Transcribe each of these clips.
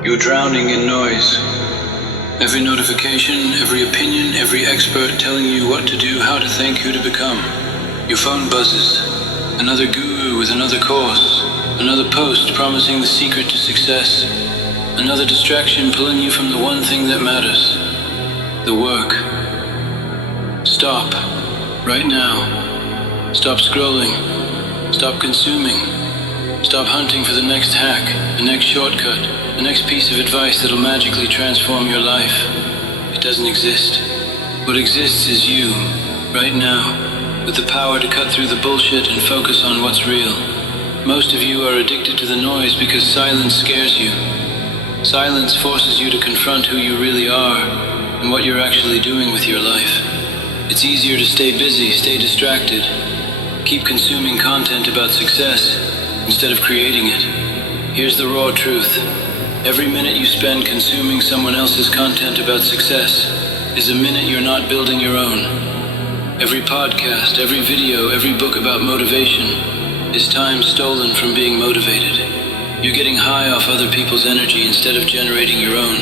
You're drowning in noise. Every notification, every opinion, every expert telling you what to do, how to think, who to become. Your phone buzzes. Another guru with another course. Another post promising the secret to success. Another distraction pulling you from the one thing that matters. The work. Stop. Right now. Stop scrolling. Stop consuming. Stop hunting for the next hack, the next shortcut, the next piece of advice that'll magically transform your life. It doesn't exist. What exists is you, right now, with the power to cut through the bullshit and focus on what's real. Most of you are addicted to the noise because silence scares you. Silence forces you to confront who you really are and what you're actually doing with your life. It's easier to stay busy, stay distracted, keep consuming content about success instead of creating it. Here's the raw truth. Every minute you spend consuming someone else's content about success is a minute you're not building your own. Every podcast, every video, every book about motivation is time stolen from being motivated. You're getting high off other people's energy instead of generating your own.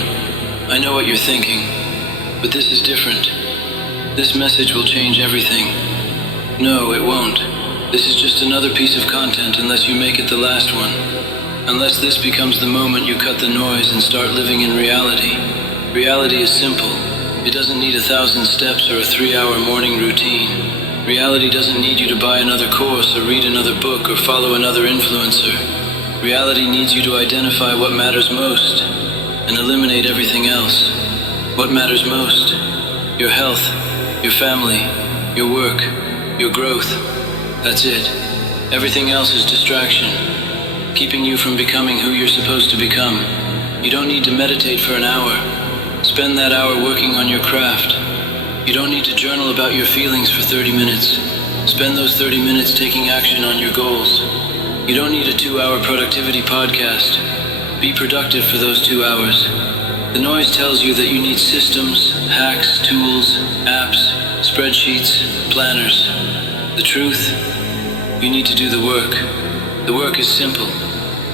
I know what you're thinking, but this is different. This message will change everything. No, it won't. This is just another piece of content unless you make it the last one. Unless this becomes the moment you cut the noise and start living in reality. Reality is simple. It doesn't need 1,000 steps or a 3-hour morning routine. Reality doesn't need you to buy another course or read another book or follow another influencer. Reality needs you to identify what matters most and eliminate everything else. What matters most? Your health, your family, your work, your growth. That's it. Everything else is distraction, keeping you from becoming who you're supposed to become. You don't need to meditate for an hour. Spend that hour working on your craft. You don't need to journal about your feelings for 30 minutes. Spend those 30 minutes taking action on your goals. You don't need a 2-hour productivity podcast. Be productive for those 2 hours. The noise tells you that you need systems, hacks, tools, apps, spreadsheets, planners. The truth? You need to do the work. The work is simple.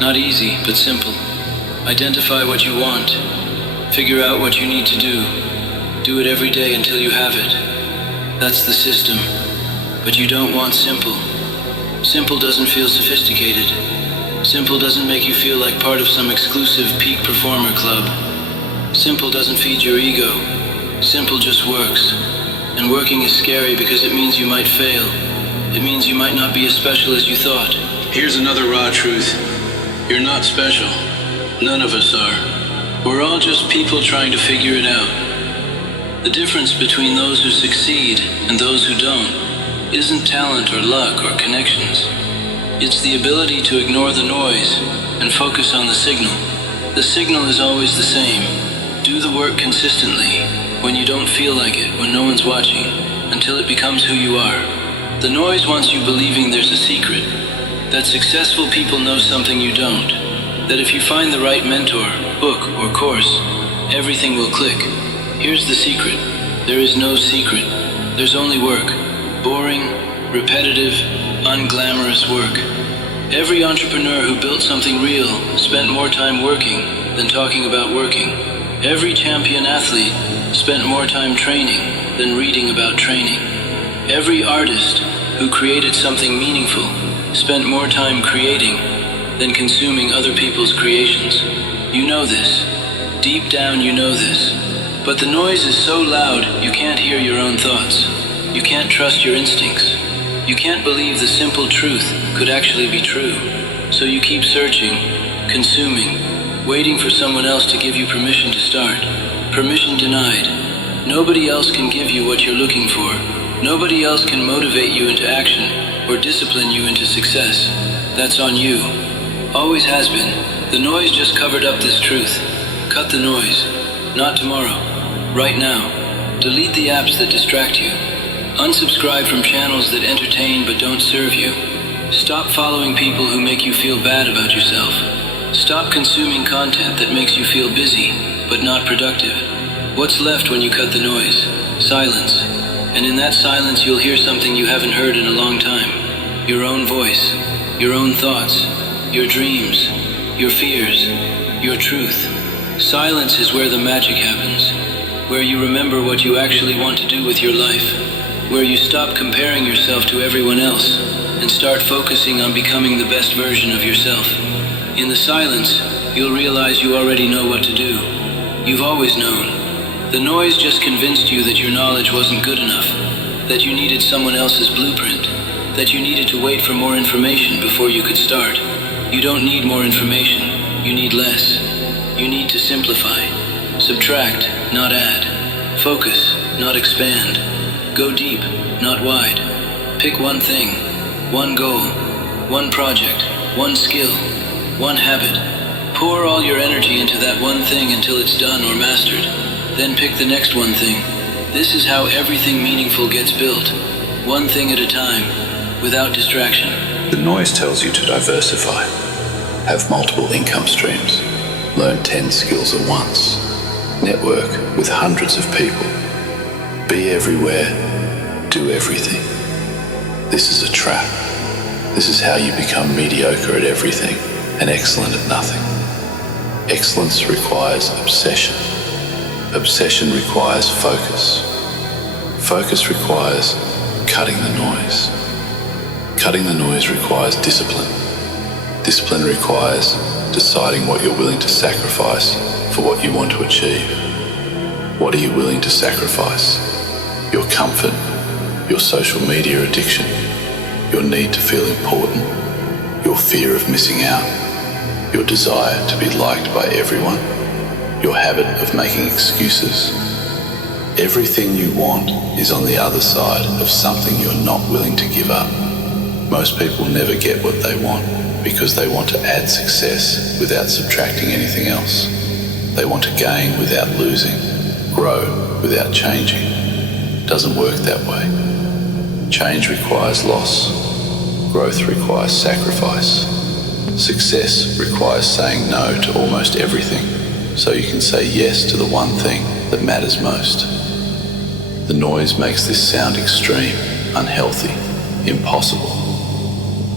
Not easy, but simple. Identify what you want. Figure out what you need to do. Do it every day until you have it. That's the system. But you don't want simple. Simple doesn't feel sophisticated. Simple doesn't make you feel like part of some exclusive peak performer club. Simple doesn't feed your ego. Simple just works. And working is scary because it means you might fail. It means you might not be as special as you thought. Here's another raw truth. You're not special. None of us are. We're all just people trying to figure it out. The difference between those who succeed and those who don't isn't talent or luck or connections. It's the ability to ignore the noise and focus on the signal. The signal is always the same. Do the work consistently, when you don't feel like it, when no one's watching, until it becomes who you are. The noise wants you believing there's a secret, that successful people know something you don't, that if you find the right mentor, book, or course, everything will click. Here's the secret. There is no secret. There's only work. Boring, repetitive, unglamorous work. Every entrepreneur who built something real spent more time working than talking about working. Every champion athlete spent more time training than reading about training. Every artist who created something meaningful spent more time creating than consuming other people's creations. You know this. Deep down you know this. But the noise is so loud you can't hear your own thoughts. You can't trust your instincts. You can't believe the simple truth could actually be true. So you keep searching, consuming, waiting for someone else to give you permission to start. Permission denied. Nobody else can give you what you're looking for. Nobody else can motivate you into action or discipline you into success. That's on you. Always has been. The noise just covered up this truth. Cut the noise. Not tomorrow. Right now. Delete the apps that distract you. Unsubscribe from channels that entertain but don't serve you. Stop following people who make you feel bad about yourself. Stop consuming content that makes you feel busy but not productive. What's left when you cut the noise? Silence. And in that silence you'll hear something you haven't heard in a long time. Your own voice, your own thoughts, your dreams, your fears, your truth. Silence is where the magic happens, where you remember what you actually want to do with your life, where you stop comparing yourself to everyone else and start focusing on becoming the best version of yourself. In the silence, you'll realize you already know what to do. You've always known. The noise just convinced you that your knowledge wasn't good enough, that you needed someone else's blueprint, that you needed to wait for more information before you could start. You don't need more information, you need less. You need to simplify. Subtract, not add. Focus, not expand. Go deep, not wide. Pick one thing, one goal, one project, one skill, one habit. Pour all your energy into that one thing until it's done or mastered. Then pick the next one thing. This is how everything meaningful gets built. One thing at a time, without distraction. The noise tells you to diversify. Have multiple income streams. Learn 10 skills at once. Network with hundreds of people. Be everywhere. Do everything. This is a trap. This is how you become mediocre at everything and excellent at nothing. Excellence requires obsession. Obsession requires focus. Focus requires cutting the noise. Cutting the noise requires discipline. Discipline requires deciding what you're willing to sacrifice for what you want to achieve. What are you willing to sacrifice? Your comfort, your social media addiction, your need to feel important, your fear of missing out, your desire to be liked by everyone, your habit of making excuses. Everything you want is on the other side of something you're not willing to give up. Most people never get what they want because they want to add success without subtracting anything else. They want to gain without losing, grow without changing. It doesn't work that way. Change requires loss. Growth requires sacrifice. Success requires saying no to almost everything so you can say yes to the one thing that matters most. The noise makes this sound extreme, unhealthy, impossible.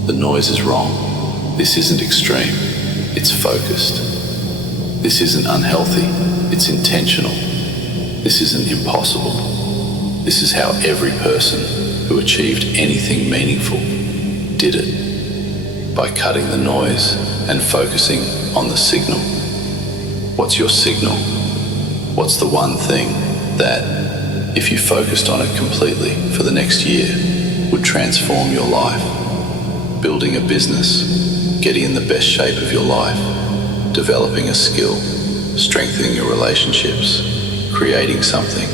The noise is wrong. This isn't extreme, it's focused. This isn't unhealthy, it's intentional. This isn't impossible. This is how every person who achieved anything meaningful did it, by cutting the noise and focusing on the signal. What's your signal? What's the one thing that, if you focused on it completely for the next year, would transform your life? Building a business, getting in the best shape of your life, developing a skill, strengthening your relationships, creating something.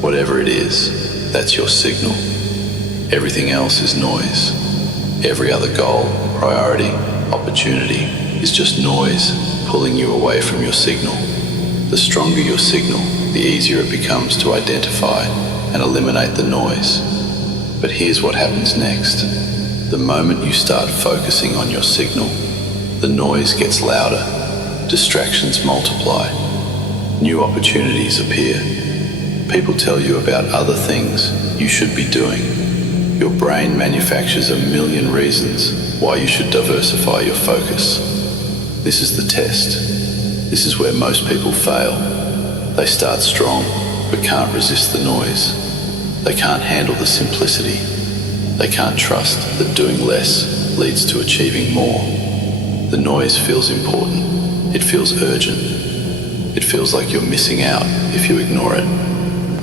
Whatever it is, that's your signal. Everything else is noise. Every other goal, priority, opportunity is just noise pulling you away from your signal. The stronger your signal, the easier it becomes to identify and eliminate the noise. But here's what happens next. The moment you start focusing on your signal, the noise gets louder, distractions multiply, new opportunities appear. People tell you about other things you should be doing. Your brain manufactures a million reasons why you should diversify your focus. This is the test. This is where most people fail. They start strong, but can't resist the noise. They can't handle the simplicity. They can't trust that doing less leads to achieving more. The noise feels important. It feels urgent. It feels like you're missing out if you ignore it.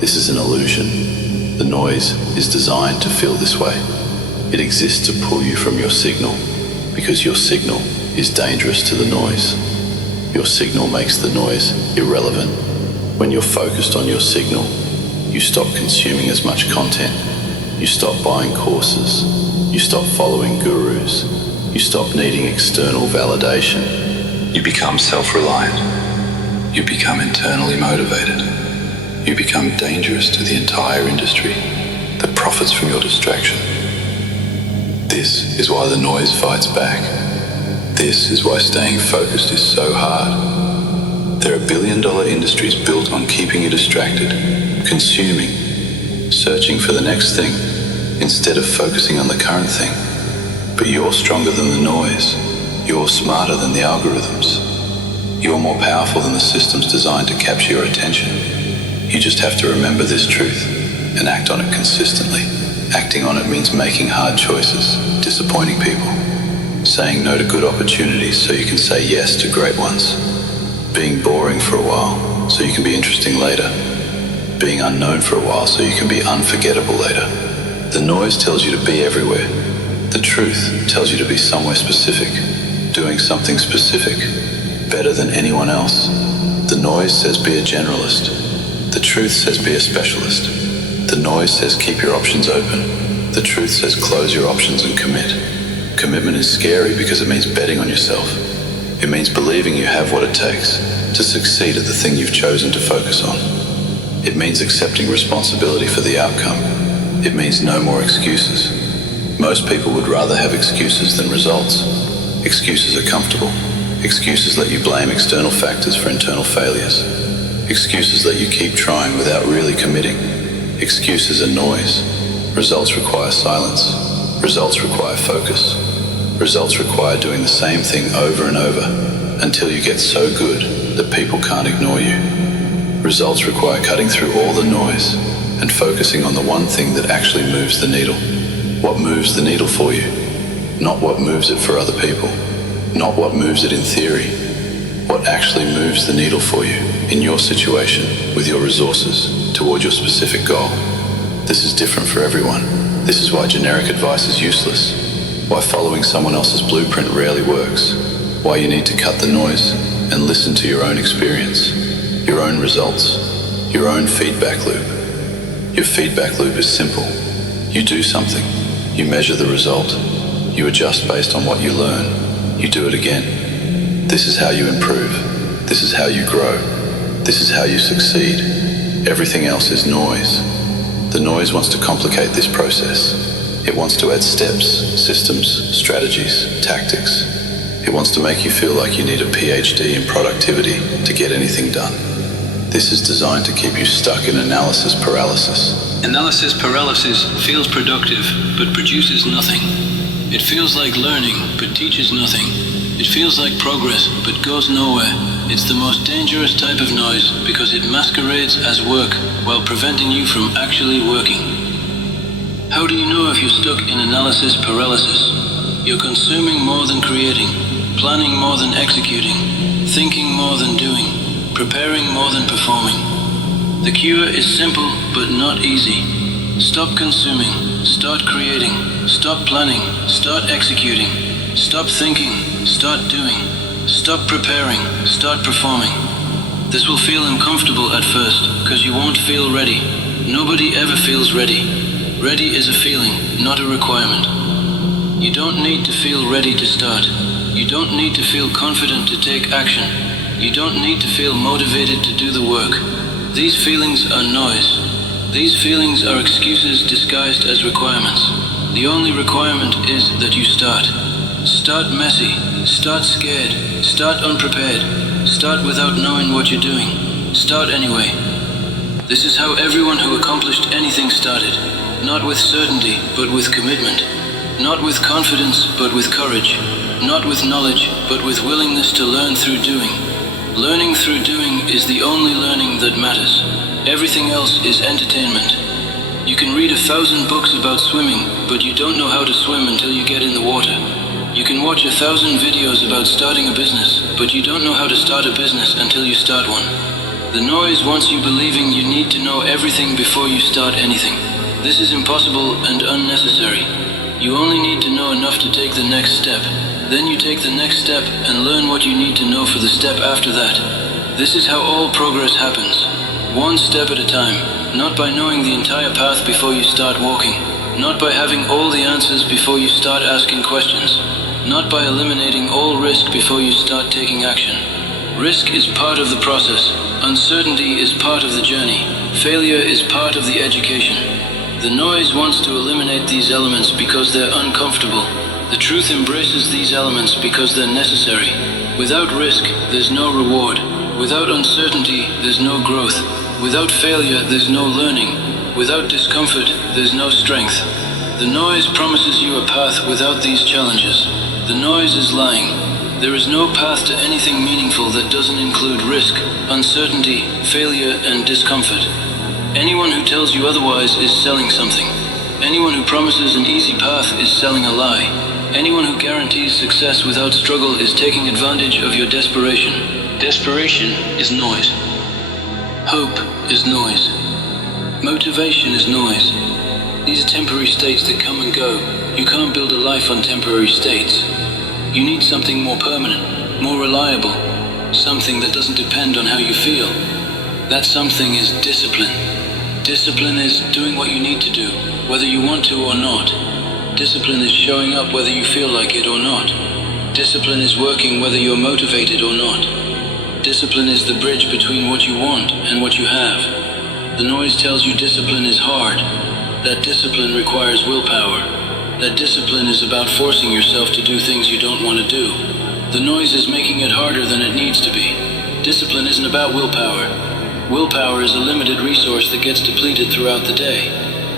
This is an illusion. The noise is designed to feel this way. It exists to pull you from your signal because your signal is dangerous to the noise. Your signal makes the noise irrelevant. When you're focused on your signal, you stop consuming as much content. You stop buying courses. You stop following gurus. You stop needing external validation. You become self-reliant. You become internally motivated. You become dangerous to the entire industry that profits from your distraction. This is why the noise fights back. This is why staying focused is so hard. There are billion-dollar industries built on keeping you distracted, consuming, searching for the next thing instead of focusing on the current thing. But you're stronger than the noise. You're smarter than the algorithms. You're more powerful than the systems designed to capture your attention. You just have to remember this truth and act on it consistently. Acting on it means making hard choices, disappointing people, saying no to good opportunities so you can say yes to great ones, being boring for a while so you can be interesting later, being unknown for a while so you can be unforgettable later. The noise tells you to be everywhere. The truth tells you to be somewhere specific, doing something specific, better than anyone else. The noise says be a generalist. The truth says be a specialist. The noise says keep your options open. The truth says close your options and commit. Commitment is scary because it means betting on yourself. It means believing you have what it takes to succeed at the thing you've chosen to focus on. It means accepting responsibility for the outcome. It means no more excuses. Most people would rather have excuses than results. Excuses are comfortable. Excuses let you blame external factors for internal failures. Excuses let you keep trying without really committing. Excuses are noise. Results require silence. Results require focus. Results require doing the same thing over and over until you get so good that people can't ignore you. Results require cutting through all the noise and focusing on the one thing that actually moves the needle. What moves the needle for you? Not what moves it for other people. Not what moves it in theory. What actually moves the needle for you in your situation, with your resources, toward your specific goal. This is different for everyone. This is why generic advice is useless. Why following someone else's blueprint rarely works. Why you need to cut the noise and listen to your own experience, your own results, your own feedback loop. Your feedback loop is simple. You do something. You measure the result. You adjust based on what you learn. You do it again. This is how you improve. This is how you grow. This is how you succeed. Everything else is noise. The noise wants to complicate this process. It wants to add steps, systems, strategies, tactics. It wants to make you feel like you need a PhD in productivity to get anything done. This is designed to keep you stuck in analysis paralysis. Analysis paralysis feels productive, but produces nothing. It feels like learning, but teaches nothing. It feels like progress, but goes nowhere. It's the most dangerous type of noise because it masquerades as work while preventing you from actually working. How do you know if you're stuck in analysis paralysis? You're consuming more than creating, planning more than executing, thinking more than doing, preparing more than performing. The cure is simple but not easy. Stop consuming, start creating, stop planning, start executing, stop thinking, start doing, stop preparing, start performing. This will feel uncomfortable at first because you won't feel ready. Nobody ever feels ready. Ready is a feeling, not a requirement. You don't need to feel ready to start. You don't need to feel confident to take action. You don't need to feel motivated to do the work. These feelings are noise. These feelings are excuses disguised as requirements. The only requirement is that you start. Start messy. Start scared. Start unprepared. Start without knowing what you're doing. Start anyway. This is how everyone who accomplished anything started. Not with certainty, but with commitment. Not with confidence, but with courage. Not with knowledge, but with willingness to learn through doing. Learning through doing is the only learning that matters. Everything else is entertainment. You can read 1,000 books about swimming, but you don't know how to swim until you get in the water. You can watch 1,000 videos about starting a business, but you don't know how to start a business until you start one. The noise wants you believing you need to know everything before you start anything. This is impossible and unnecessary. You only need to know enough to take the next step. Then you take the next step and learn what you need to know for the step after that. This is how all progress happens. One step at a time, not by knowing the entire path before you start walking, not by having all the answers before you start asking questions, not by eliminating all risk before you start taking action. Risk is part of the process. Uncertainty is part of the journey. Failure is part of the education. The noise wants to eliminate these elements because they're uncomfortable. The truth embraces these elements because they're necessary. Without risk, there's no reward. Without uncertainty, there's no growth. Without failure, there's no learning. Without discomfort, there's no strength. The noise promises you a path without these challenges. The noise is lying. There is no path to anything meaningful that doesn't include risk, uncertainty, failure, and discomfort. Anyone who tells you otherwise is selling something. Anyone who promises an easy path is selling a lie. Anyone who guarantees success without struggle is taking advantage of your desperation. Desperation is noise. Hope is noise. Motivation is noise. These are temporary states that come and go. You can't build a life on temporary states. You need something more permanent, more reliable, something that doesn't depend on how you feel. That something is discipline. Discipline is doing what you need to do, whether you want to or not. Discipline is showing up whether you feel like it or not. Discipline is working whether you're motivated or not. Discipline is the bridge between what you want and what you have. The noise tells you discipline is hard. That discipline requires willpower. That discipline is about forcing yourself to do things you don't want to do. The noise is making it harder than it needs to be. Discipline isn't about willpower. Willpower is a limited resource that gets depleted throughout the day.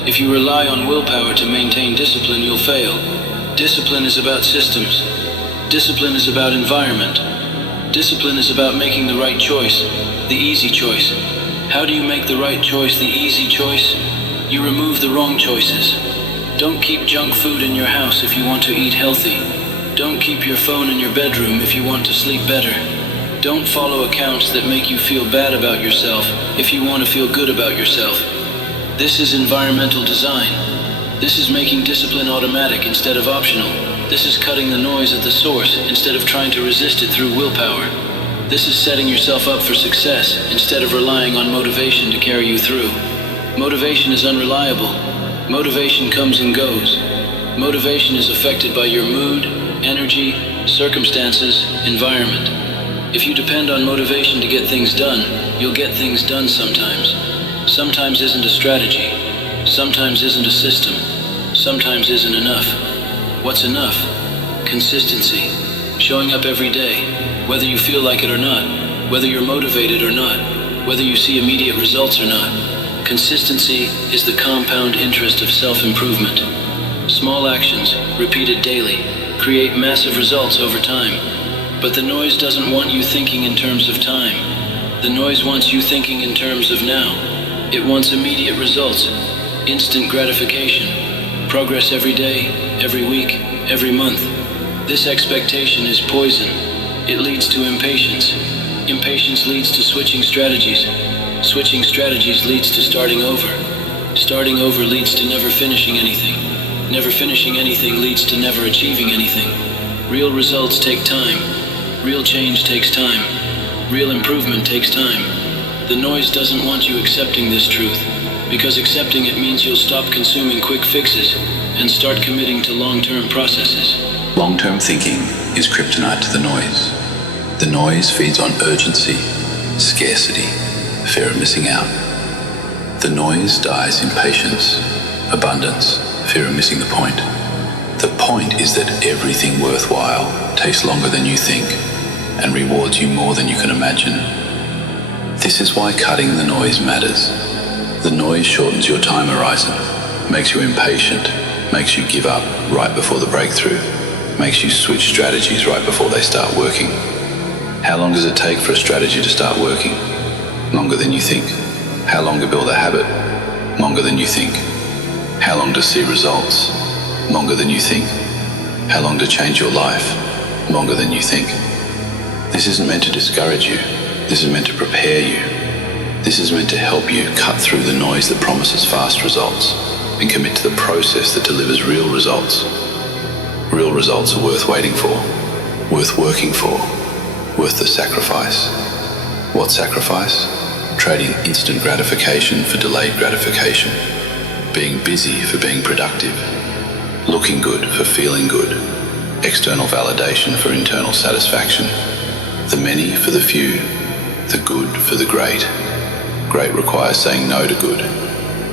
If you rely on willpower to maintain discipline, you'll fail. Discipline is about systems. Discipline is about environment. Discipline is about making the right choice, the easy choice. How do you make the right choice, the easy choice? You remove the wrong choices. Don't keep junk food in your house if you want to eat healthy. Don't keep your phone in your bedroom if you want to sleep better. Don't follow accounts that make you feel bad about yourself if you want to feel good about yourself. This is environmental design. This is making discipline automatic instead of optional. This is cutting the noise at the source instead of trying to resist it through willpower. This is setting yourself up for success instead of relying on motivation to carry you through. Motivation is unreliable. Motivation comes and goes. Motivation is affected by your mood, energy, circumstances, environment. If you depend on motivation to get things done, you'll get things done sometimes. Sometimes isn't a strategy. Sometimes isn't a system. Sometimes isn't enough. What's enough? Consistency. Showing up every day, whether you feel like it or not, whether you're motivated or not, whether you see immediate results or not. Consistency is the compound interest of self-improvement. Small actions, repeated daily, create massive results over time. But the noise doesn't want you thinking in terms of time. The noise wants you thinking in terms of now. It wants immediate results, instant gratification, progress every day, every week, every month. This expectation is poison. It leads to impatience. Impatience leads to switching strategies. Switching strategies leads to starting over. Starting over leads to never finishing anything. Never finishing anything leads to never achieving anything. Real results take time. Real change takes time. Real improvement takes time. The noise doesn't want you accepting this truth, because accepting it means you'll stop consuming quick fixes and start committing to long-term processes. Long-term thinking is kryptonite to the noise. The noise feeds on urgency, scarcity, fear of missing out. The noise dies in patience, abundance, fear of missing the point. The point is that everything worthwhile takes longer than you think and rewards you more than you can imagine. This is why cutting the noise matters. The noise shortens your time horizon, makes you impatient, makes you give up right before the breakthrough, makes you switch strategies right before they start working. How long does it take for a strategy to start working? Longer than you think. How long to build a habit? Longer than you think. How long to see results? Longer than you think. How long to change your life? Longer than you think. This isn't meant to discourage you. This is meant to prepare you. This is meant to help you cut through the noise that promises fast results and commit to the process that delivers real results. Real results are worth waiting for, worth working for, worth the sacrifice. What sacrifice? Trading instant gratification for delayed gratification. Being busy for being productive. Looking good for feeling good. External validation for internal satisfaction. The many for the few. The good for the great. Great requires saying no to good.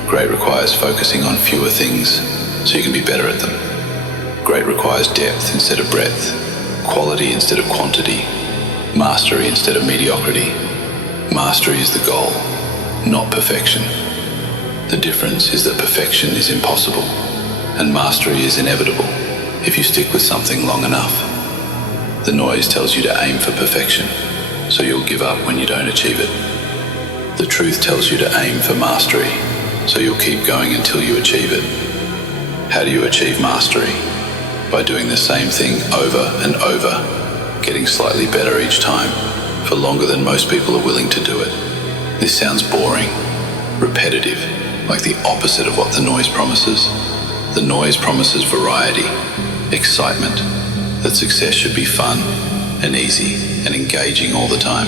Great requires focusing on fewer things so you can be better at them. Great requires depth instead of breadth. Quality instead of quantity. Mastery instead of mediocrity. Mastery is the goal, not perfection. The difference is that perfection is impossible, and mastery is inevitable if you stick with something long enough. The noise tells you to aim for perfection, so you'll give up when you don't achieve it. The truth tells you to aim for mastery, so you'll keep going until you achieve it. How do you achieve mastery? By doing the same thing over and over, getting slightly better each time, for longer than most people are willing to do it. This sounds boring, repetitive, like the opposite of what the noise promises. The noise promises variety, excitement, that success should be fun and easy and engaging all the time.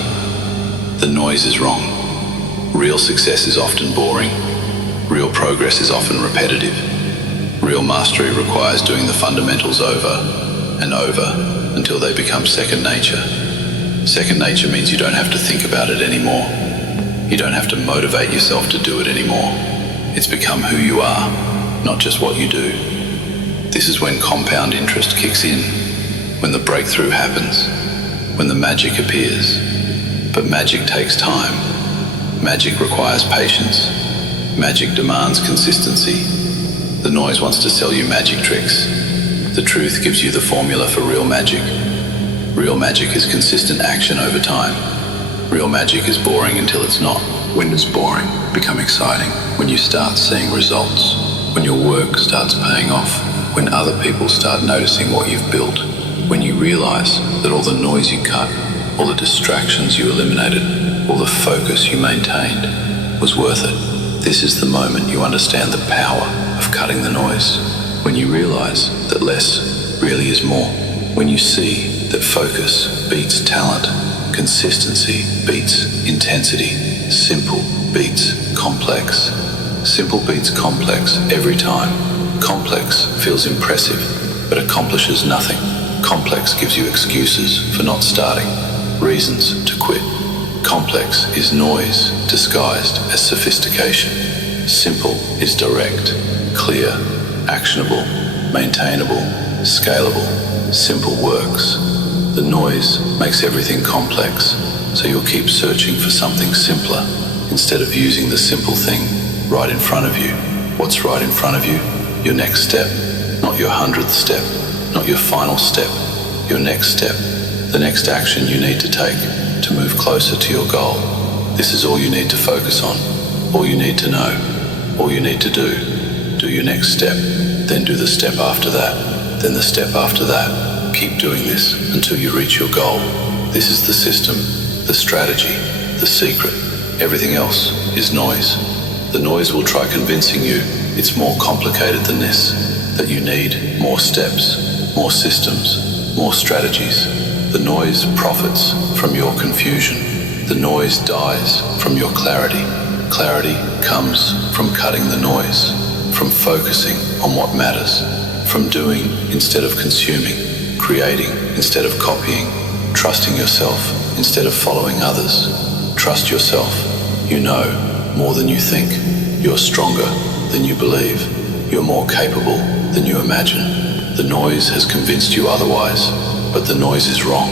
The noise is wrong. Real success is often boring. Real progress is often repetitive. Real mastery requires doing the fundamentals over and over until they become second nature. Second nature means you don't have to think about it anymore. You don't have to motivate yourself to do it anymore. It's become who you are, not just what you do. This is when compound interest kicks in, when the breakthrough happens, when the magic appears. But magic takes time. Magic requires patience. Magic demands consistency. The noise wants to sell you magic tricks. The truth gives you the formula for real magic. Real magic is consistent action over time. Real magic is boring until it's not. When does boring become exciting? When you start seeing results. When your work starts paying off. When other people start noticing what you've built. When you realize that all the noise you cut, all the distractions you eliminated, all the focus you maintained was worth it. This is the moment you understand the power of cutting the noise. When you realize that less really is more. When you see that focus beats talent, consistency beats intensity, simple beats complex. Simple beats complex every time. Complex feels impressive, but accomplishes nothing. Complex gives you excuses for not starting, reasons to quit. Complex is noise disguised as sophistication. Simple is direct, clear, actionable, maintainable, scalable. Simple works. The noise makes everything complex, so you'll keep searching for something simpler instead of using the simple thing right in front of you. What's right in front of you? Your next step, not your 100th step, not your final step, your next step, the next action you need to take to move closer to your goal. This is all you need to focus on, all you need to know, all you need to do. Do your next step, then do the step after that, then the step after that. Keep doing this until you reach your goal. This is the system, the strategy, the secret. Everything else is noise. The noise will try convincing you it's more complicated than this, that you need more steps, more systems, more strategies. The noise profits from your confusion. The noise dies from your clarity. Clarity comes from cutting the noise, from focusing on what matters, from doing instead of consuming, creating instead of copying, trusting yourself instead of following others. Trust yourself. You know more than you think. You're stronger than you believe. You're more capable than you imagine. The noise has convinced you otherwise, but the noise is wrong.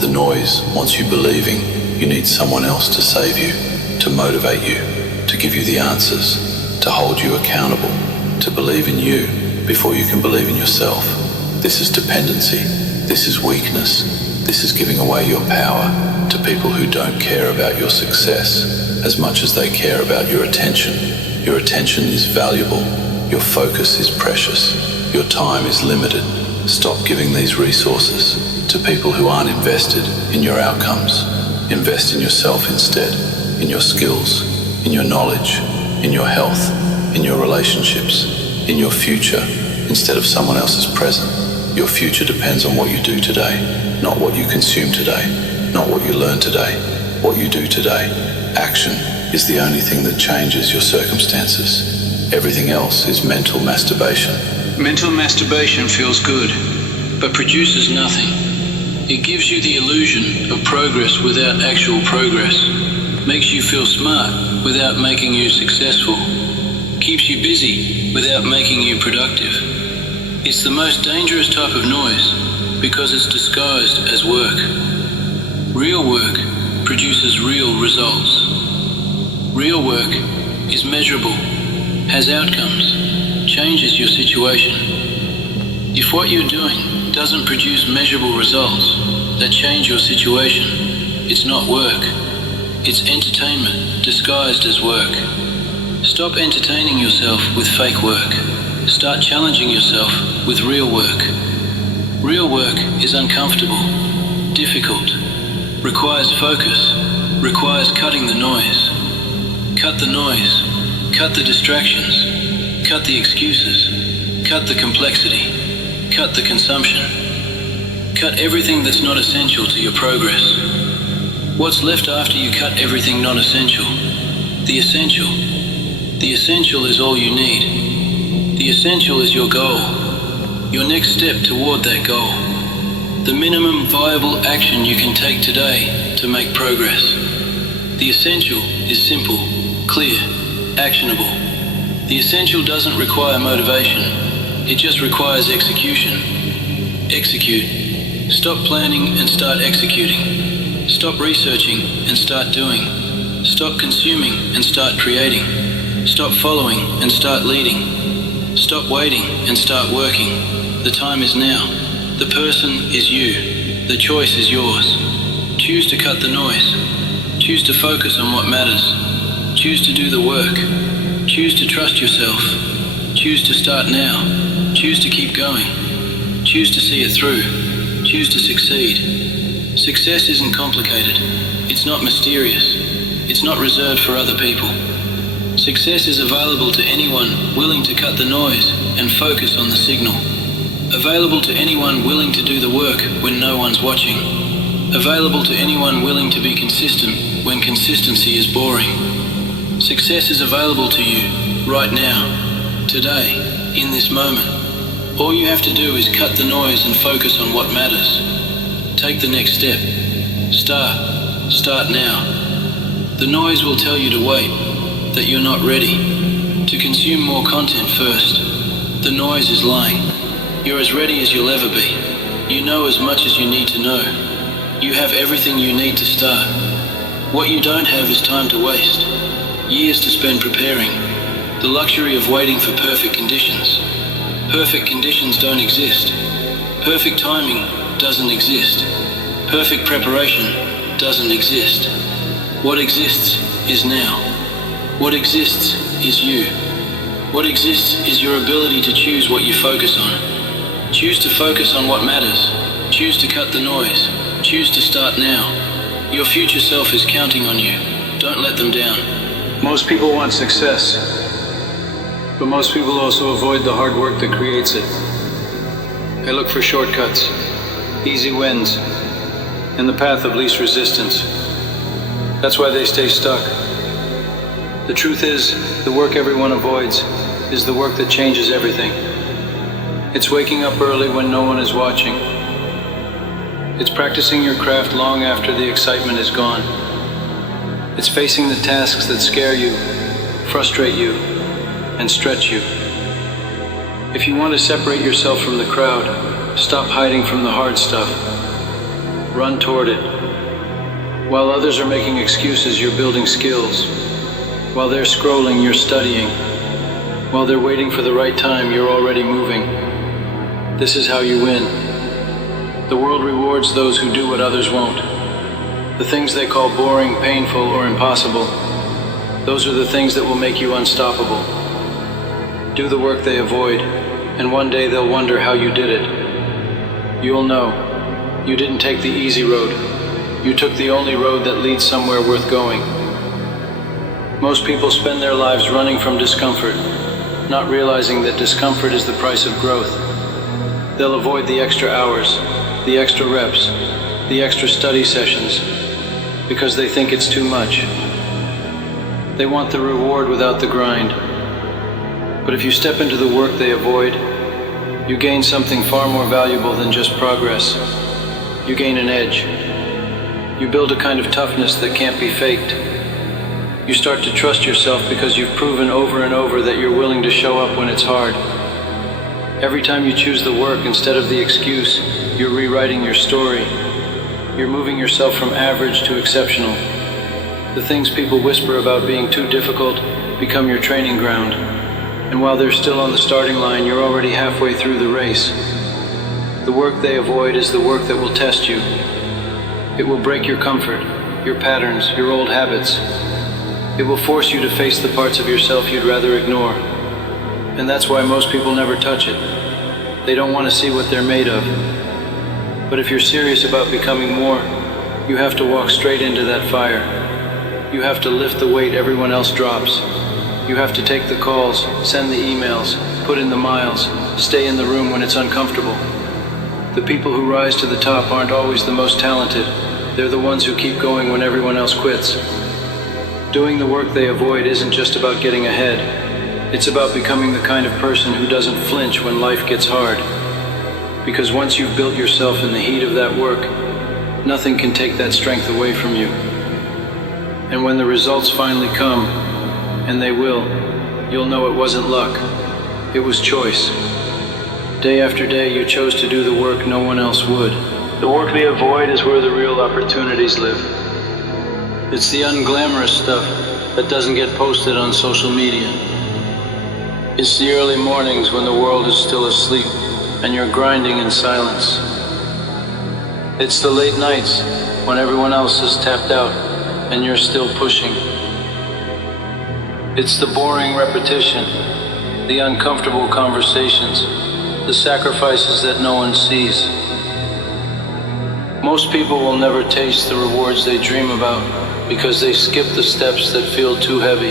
The noise wants you believing you need someone else to save you, to motivate you, to give you the answers, to hold you accountable, to believe in you before you can believe in yourself. This is dependency. This is weakness. This is giving away your power to people who don't care about your success as much as they care about your attention. Your attention is valuable. Your focus is precious. Your time is limited. Stop giving these resources to people who aren't invested in your outcomes. Invest in yourself instead, in your skills, in your knowledge, in your health, in your relationships, in your future, instead of someone else's present. Your future depends on what you do today, not what you consume today, not what you learn today, what you do today. Action is the only thing that changes your circumstances. Everything else is mental masturbation. Mental masturbation feels good, but produces nothing. It gives you the illusion of progress without actual progress, makes you feel smart without making you successful, keeps you busy without making you productive. It's the most dangerous type of noise because it's disguised as work. Real work produces real results. Real work is measurable, has outcomes, changes your situation. If what you're doing doesn't produce measurable results, that change your situation. It's not work. It's entertainment disguised as work. Stop entertaining yourself with fake work. Start challenging yourself with real work. Real work is uncomfortable, difficult, requires focus, requires cutting the noise. Cut the noise, cut the distractions, cut the excuses, cut the complexity, cut the consumption. Cut everything that's not essential to your progress. What's left after you cut everything non-essential? The essential. The essential is all you need. The essential is your goal. Your next step toward that goal. The minimum viable action you can take today to make progress. The essential is simple, clear, actionable. The essential doesn't require motivation. It just requires execution. Execute. Stop planning and start executing. Stop researching and start doing. Stop consuming and start creating. Stop following and start leading. Stop waiting and start working. The time is now. The person is you. The choice is yours. Choose to cut the noise. Choose to focus on what matters. Choose to do the work. Choose to trust yourself. Choose to start now. Choose to keep going. Choose to see it through. Choose to succeed. Success isn't complicated. It's not mysterious. It's not reserved for other people. Success is available to anyone willing to cut the noise and focus on the signal. Available to anyone willing to do the work when no one's watching. Available to anyone willing to be consistent when consistency is boring. Success is available to you right now, today, in this moment. All you have to do is cut the noise and focus on what matters. Take the next step. Start now. The noise will tell you to wait, that you're not ready, to consume more content first. The noise is lying. You're as ready as you'll ever be. You know as much as you need to know. You have everything you need to start. What you don't have is time to waste. Years to spend preparing. The luxury of waiting for perfect conditions. Perfect conditions don't exist. Perfect timing doesn't exist. Perfect preparation doesn't exist. What exists is now. What exists is you. What exists is your ability to choose what you focus on. Choose to focus on what matters. Choose to cut the noise. Choose to start now. Your future self is counting on you. Don't let them down. Most people want success, but most people also avoid the hard work that creates it. They look for shortcuts, easy wins, and the path of least resistance. That's why they stay stuck. The truth is, the work everyone avoids is the work that changes everything. It's waking up early when no one is watching. It's practicing your craft long after the excitement is gone. It's facing the tasks that scare you, frustrate you, and stretch you. If you want to separate yourself from the crowd, stop hiding from the hard stuff. Run toward it. While others are making excuses, you're building skills. While they're scrolling, you're studying. While they're waiting for the right time, you're already moving. This is how you win. The world rewards those who do what others won't. The things they call boring, painful, or impossible, those are the things that will make you unstoppable. Do the work they avoid, and one day they'll wonder how you did it. You'll know. You didn't take the easy road. You took the only road that leads somewhere worth going. Most people spend their lives running from discomfort, not realizing that discomfort is the price of growth. They'll avoid the extra hours, the extra reps, the extra study sessions, because they think it's too much. They want the reward without the grind. But if you step into the work they avoid, you gain something far more valuable than just progress. You gain an edge. You build a kind of toughness that can't be faked. You start to trust yourself because you've proven over and over that you're willing to show up when it's hard. Every time you choose the work instead of the excuse, you're rewriting your story. You're moving yourself from average to exceptional. The things people whisper about being too difficult become your training ground. And while they're still on the starting line, you're already halfway through the race. The work they avoid is the work that will test you. It will break your comfort, your patterns, your old habits. It will force you to face the parts of yourself you'd rather ignore. And that's why most people never touch it. They don't want to see what they're made of. But if you're serious about becoming more, you have to walk straight into that fire. You have to lift the weight everyone else drops. You have to take the calls, send the emails, put in the miles, stay in the room when it's uncomfortable. The people who rise to the top aren't always the most talented. They're the ones who keep going when everyone else quits. Doing the work they avoid isn't just about getting ahead. It's about becoming the kind of person who doesn't flinch when life gets hard. Because once you've built yourself in the heat of that work, nothing can take that strength away from you. And when the results finally come, and they will, you'll know it wasn't luck. It was choice. Day after day, you chose to do the work no one else would. The work they avoid is where the real opportunities live. It's the unglamorous stuff that doesn't get posted on social media. It's the early mornings when the world is still asleep and you're grinding in silence. It's the late nights when everyone else is tapped out and you're still pushing. It's the boring repetition, the uncomfortable conversations, the sacrifices that no one sees. Most people will never taste the rewards they dream about because they skip the steps that feel too heavy.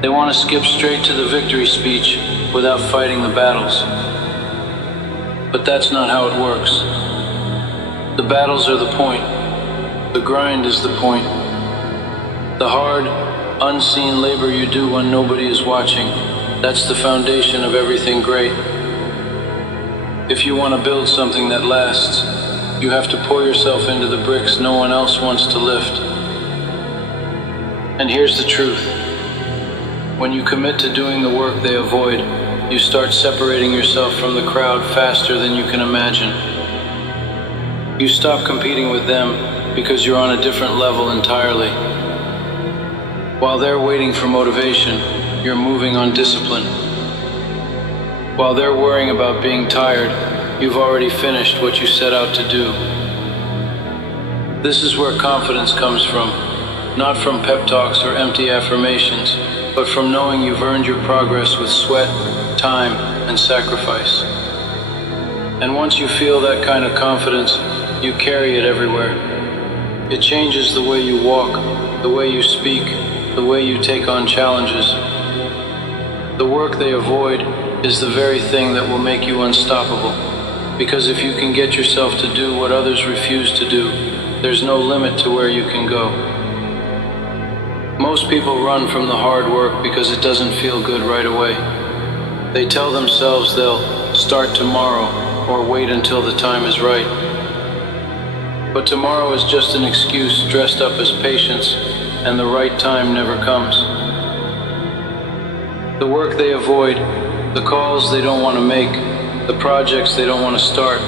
They want to skip straight to the victory speech without fighting the battles. But that's not how it works. The battles are the point. The grind is the point. The hard, unseen labor you do when nobody is watching, that's the foundation of everything great. If you want to build something that lasts, you have to pour yourself into the bricks no one else wants to lift. And here's the truth. When you commit to doing the work they avoid, you start separating yourself from the crowd faster than you can imagine. You stop competing with them because you're on a different level entirely. While they're waiting for motivation, you're moving on discipline. While they're worrying about being tired, you've already finished what you set out to do. This is where confidence comes from, not from pep talks or empty affirmations, but from knowing you've earned your progress with sweat, time, and sacrifice. And once you feel that kind of confidence, you carry it everywhere. It changes the way you walk, the way you speak, the way you take on challenges. The work they avoid is the very thing that will make you unstoppable. Because if you can get yourself to do what others refuse to do, there's no limit to where you can go. Most people run from the hard work because it doesn't feel good right away. They tell themselves they'll start tomorrow or wait until the time is right. But tomorrow is just an excuse dressed up as patience, and the right time never comes. The work they avoid, the calls they don't want to make, the projects they don't want to start,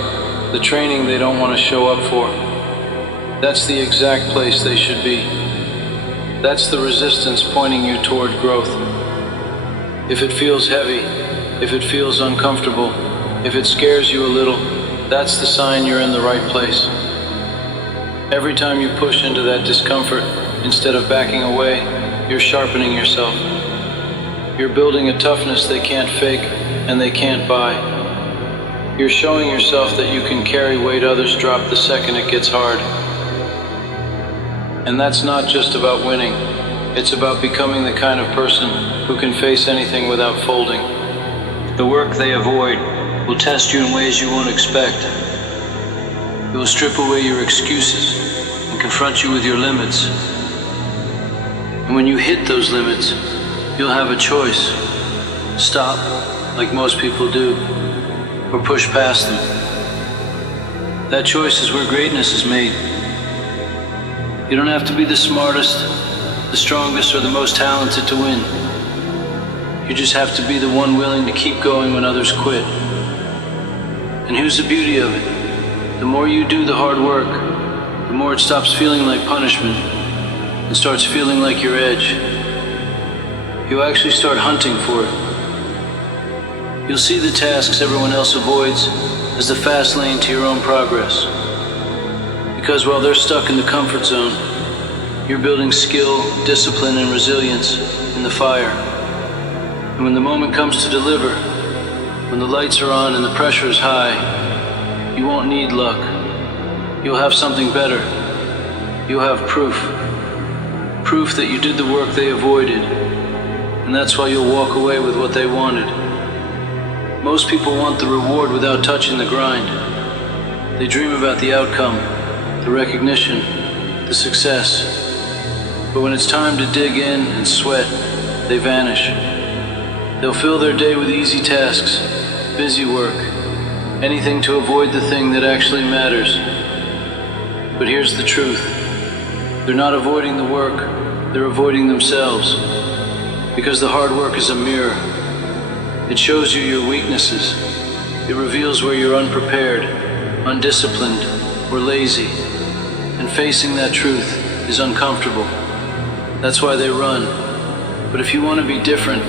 the training they don't want to show up for, that's the exact place they should be. That's the resistance pointing you toward growth. If it feels heavy, if it feels uncomfortable, if it scares you a little, that's the sign you're in the right place. Every time you push into that discomfort, instead of backing away, you're sharpening yourself. You're building a toughness they can't fake and they can't buy. You're showing yourself that you can carry weight others drop the second it gets hard. And that's not just about winning. It's about becoming the kind of person who can face anything without folding. The work they avoid will test you in ways you won't expect. It will strip away your excuses and confront you with your limits. And when you hit those limits, you'll have a choice. Stop, like most people do, or push past them. That choice is where greatness is made. You don't have to be the smartest, the strongest, or the most talented to win. You just have to be the one willing to keep going when others quit. And here's the beauty of it. The more you do the hard work, the more it stops feeling like punishment and starts feeling like your edge. You actually start hunting for it. You'll see the tasks everyone else avoids as the fast lane to your own progress. Because while they're stuck in the comfort zone, you're building skill, discipline, and resilience in the fire. And when the moment comes to deliver, when the lights are on and the pressure is high, you won't need luck. You'll have something better. You'll have proof. Proof that you did the work they avoided. And that's why you'll walk away with what they wanted. Most people want the reward without touching the grind. They dream about the outcome, the recognition, the success. But when it's time to dig in and sweat, they vanish. They'll fill their day with easy tasks, busy work, anything to avoid the thing that actually matters. But here's the truth. They're not avoiding the work, they're avoiding themselves. Because the hard work is a mirror. It shows you your weaknesses. It reveals where you're unprepared, undisciplined, or lazy. And facing that truth is uncomfortable. That's why they run. But if you want to be different,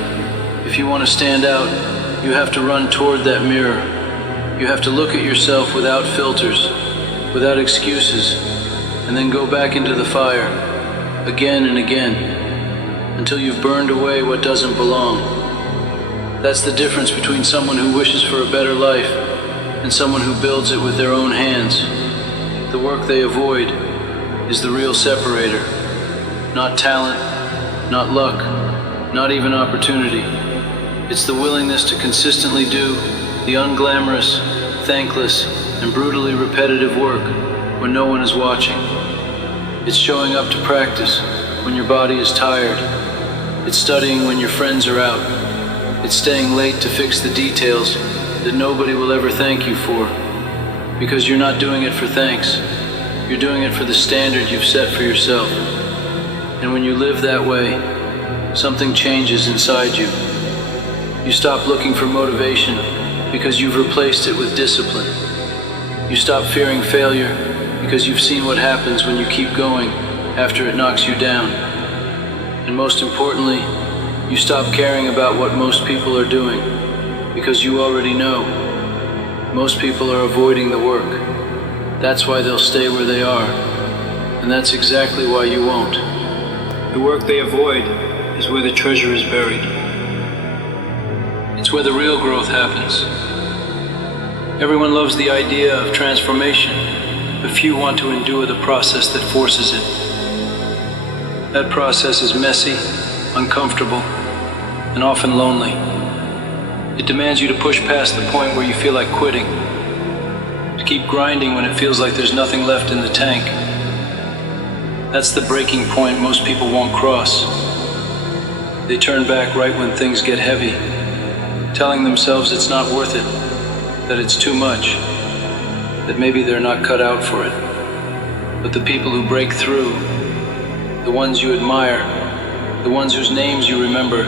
if you want to stand out, you have to run toward that mirror. You have to look at yourself without filters, without excuses, and then go back into the fire, again and again, until you've burned away what doesn't belong. That's the difference between someone who wishes for a better life and someone who builds it with their own hands. The work they avoid is the real separator. Not talent, not luck, not even opportunity. It's the willingness to consistently do the unglamorous, thankless, and brutally repetitive work when no one is watching. It's showing up to practice when your body is tired. It's studying when your friends are out. It's staying late to fix the details that nobody will ever thank you for. Because you're not doing it for thanks. You're doing it for the standard you've set for yourself. And when you live that way, something changes inside you. You stop looking for motivation because you've replaced it with discipline. You stop fearing failure because you've seen what happens when you keep going after it knocks you down. And most importantly, you stop caring about what most people are doing because you already know. Most people are avoiding the work. That's why they'll stay where they are. And that's exactly why you won't. The work they avoid is where the treasure is buried. It's where the real growth happens. Everyone loves the idea of transformation, but few want to endure the process that forces it. That process is messy, uncomfortable, and often lonely. It demands you to push past the point where you feel like quitting, to keep grinding when it feels like there's nothing left in the tank. That's the breaking point most people won't cross. They turn back right when things get heavy, telling themselves it's not worth it, that it's too much, that maybe they're not cut out for it. But the people who break through, the ones you admire, the ones whose names you remember,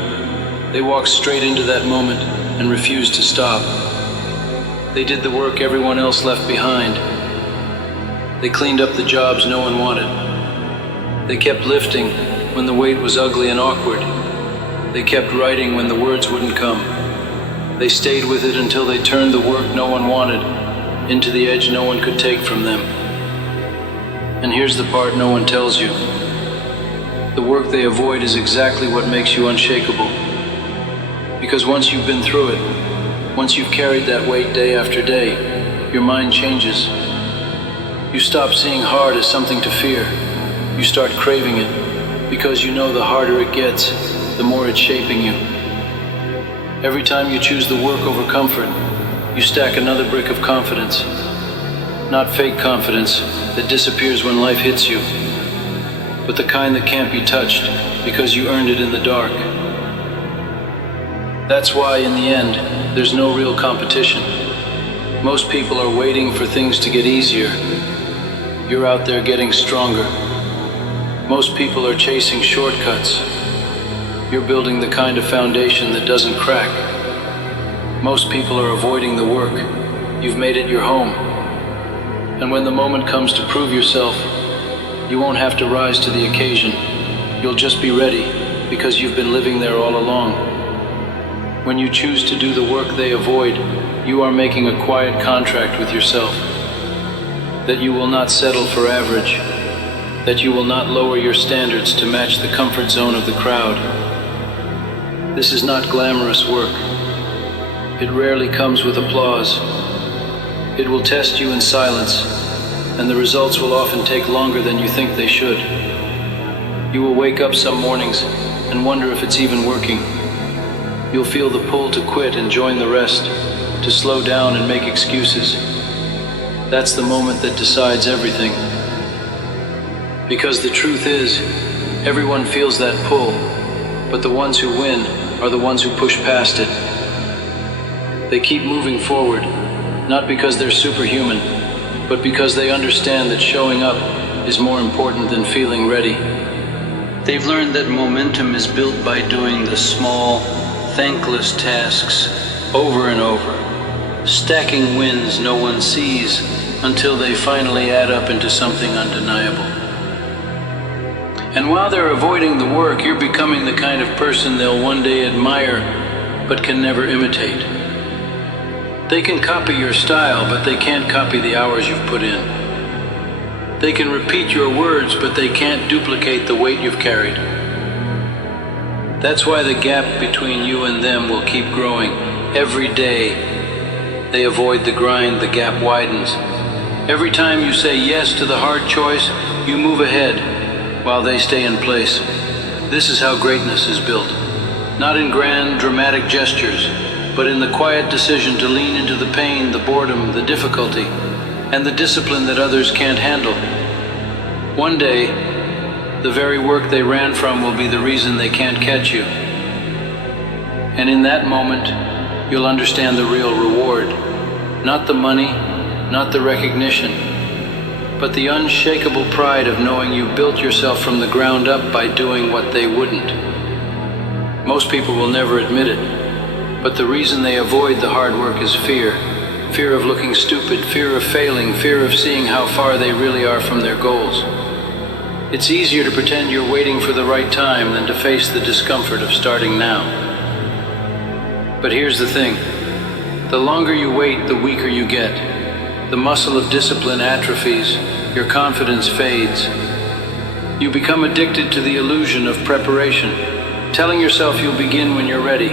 they walk straight into that moment and refuse to stop. They did the work everyone else left behind. They cleaned up the jobs no one wanted. They kept lifting when the weight was ugly and awkward. They kept writing when the words wouldn't come. They stayed with it until they turned the work no one wanted into the edge no one could take from them. And here's the part no one tells you. The work they avoid is exactly what makes you unshakable. Because once you've been through it, once you've carried that weight day after day, your mind changes. You stop seeing hard as something to fear. You start craving it, because you know the harder it gets, the more it's shaping you. Every time you choose the work over comfort, you stack another brick of confidence. Not fake confidence that disappears when life hits you, but the kind that can't be touched because you earned it in the dark. That's why, in the end, there's no real competition. Most people are waiting for things to get easier. You're out there getting stronger. Most people are chasing shortcuts. You're building the kind of foundation that doesn't crack. Most people are avoiding the work. You've made it your home. And when the moment comes to prove yourself, you won't have to rise to the occasion. You'll just be ready because you've been living there all along. When you choose to do the work they avoid, you are making a quiet contract with yourself. that you will not settle for average, that you will not lower your standards to match the comfort zone of the crowd. This is not glamorous work. It rarely comes with applause. It will test you in silence, and the results will often take longer than you think they should. You will wake up some mornings and wonder if it's even working. You'll feel the pull to quit and join the rest, to slow down and make excuses. That's the moment that decides everything. Because the truth is, everyone feels that pull, but the ones who win are the ones who push past it. They keep moving forward, not because they're superhuman, but because they understand that showing up is more important than feeling ready. They've learned that momentum is built by doing the small, thankless tasks over and over, stacking wins no one sees until they finally add up into something undeniable. And while they're avoiding the work, you're becoming the kind of person they'll one day admire, but can never imitate. They can copy your style, but they can't copy the hours you've put in. They can repeat your words, but they can't duplicate the weight you've carried. That's why the gap between you and them will keep growing. Every day they avoid the grind, the gap widens. Every time you say yes to the hard choice, you move ahead while they stay in place. This is how greatness is built. Not in grand, dramatic gestures, but in the quiet decision to lean into the pain, the boredom, the difficulty, and the discipline that others can't handle. One day, the very work they ran from will be the reason they can't catch you. And in that moment, you'll understand the real reward. Not the money, not the recognition, but the unshakable pride of knowing you built yourself from the ground up by doing what they wouldn't. Most people will never admit it, but the reason they avoid the hard work is fear. Fear of looking stupid, fear of failing, fear of seeing how far they really are from their goals. It's easier to pretend you're waiting for the right time than to face the discomfort of starting now. But here's the thing. The longer you wait, the weaker you get. The muscle of discipline atrophies, your confidence fades. You become addicted to the illusion of preparation, telling yourself you'll begin when you're ready.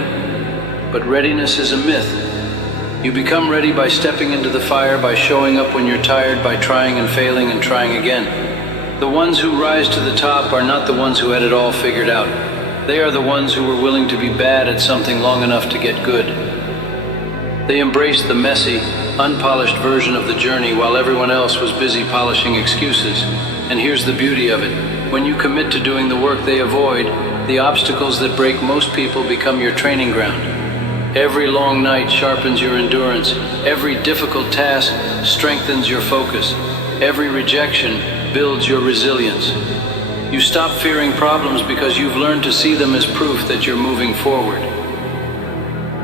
But readiness is a myth. You become ready by stepping into the fire, by showing up when you're tired, by trying and failing and trying again. The ones who rise to the top are not the ones who had it all figured out. They are the ones who were willing to be bad at something long enough to get good. They embraced the messy, unpolished version of the journey while everyone else was busy polishing excuses. And here's the beauty of it. When you commit to doing the work they avoid, the obstacles that break most people become your training ground. Every long night sharpens your endurance. Every difficult task strengthens your focus. Every rejection builds your resilience. You stop fearing problems because you've learned to see them as proof that you're moving forward.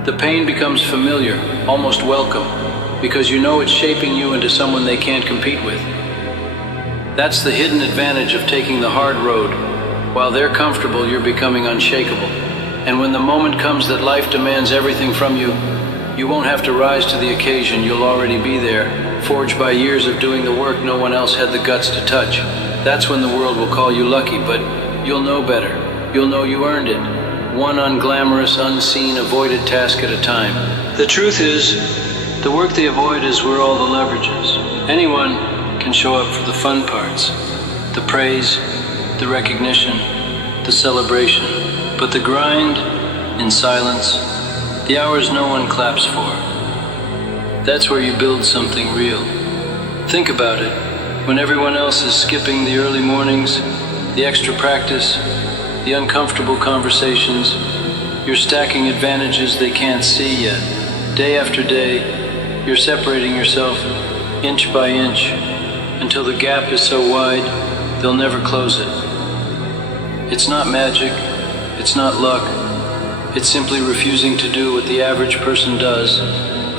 The pain becomes familiar, almost welcome, because you know it's shaping you into someone they can't compete with. That's the hidden advantage of taking the hard road. While they're comfortable, you're becoming unshakable. And when the moment comes that life demands everything from you, you won't have to rise to the occasion. You'll already be there, forged by years of doing the work no one else had the guts to touch. That's when the world will call you lucky, but you'll know better. You'll know you earned it. One unglamorous, unseen, avoided task at a time. The truth is, the work they avoid is where all the leverage is. Anyone can show up for the fun parts, the praise, the recognition, the celebration. But the grind, in silence, the hours no one claps for, that's where you build something real. Think about it. When everyone else is skipping the early mornings, the extra practice, the uncomfortable conversations, you're stacking advantages they can't see yet. Day after day, you're separating yourself inch by inch until the gap is so wide, they'll never close it. It's not magic. It's not luck. It's simply refusing to do what the average person does,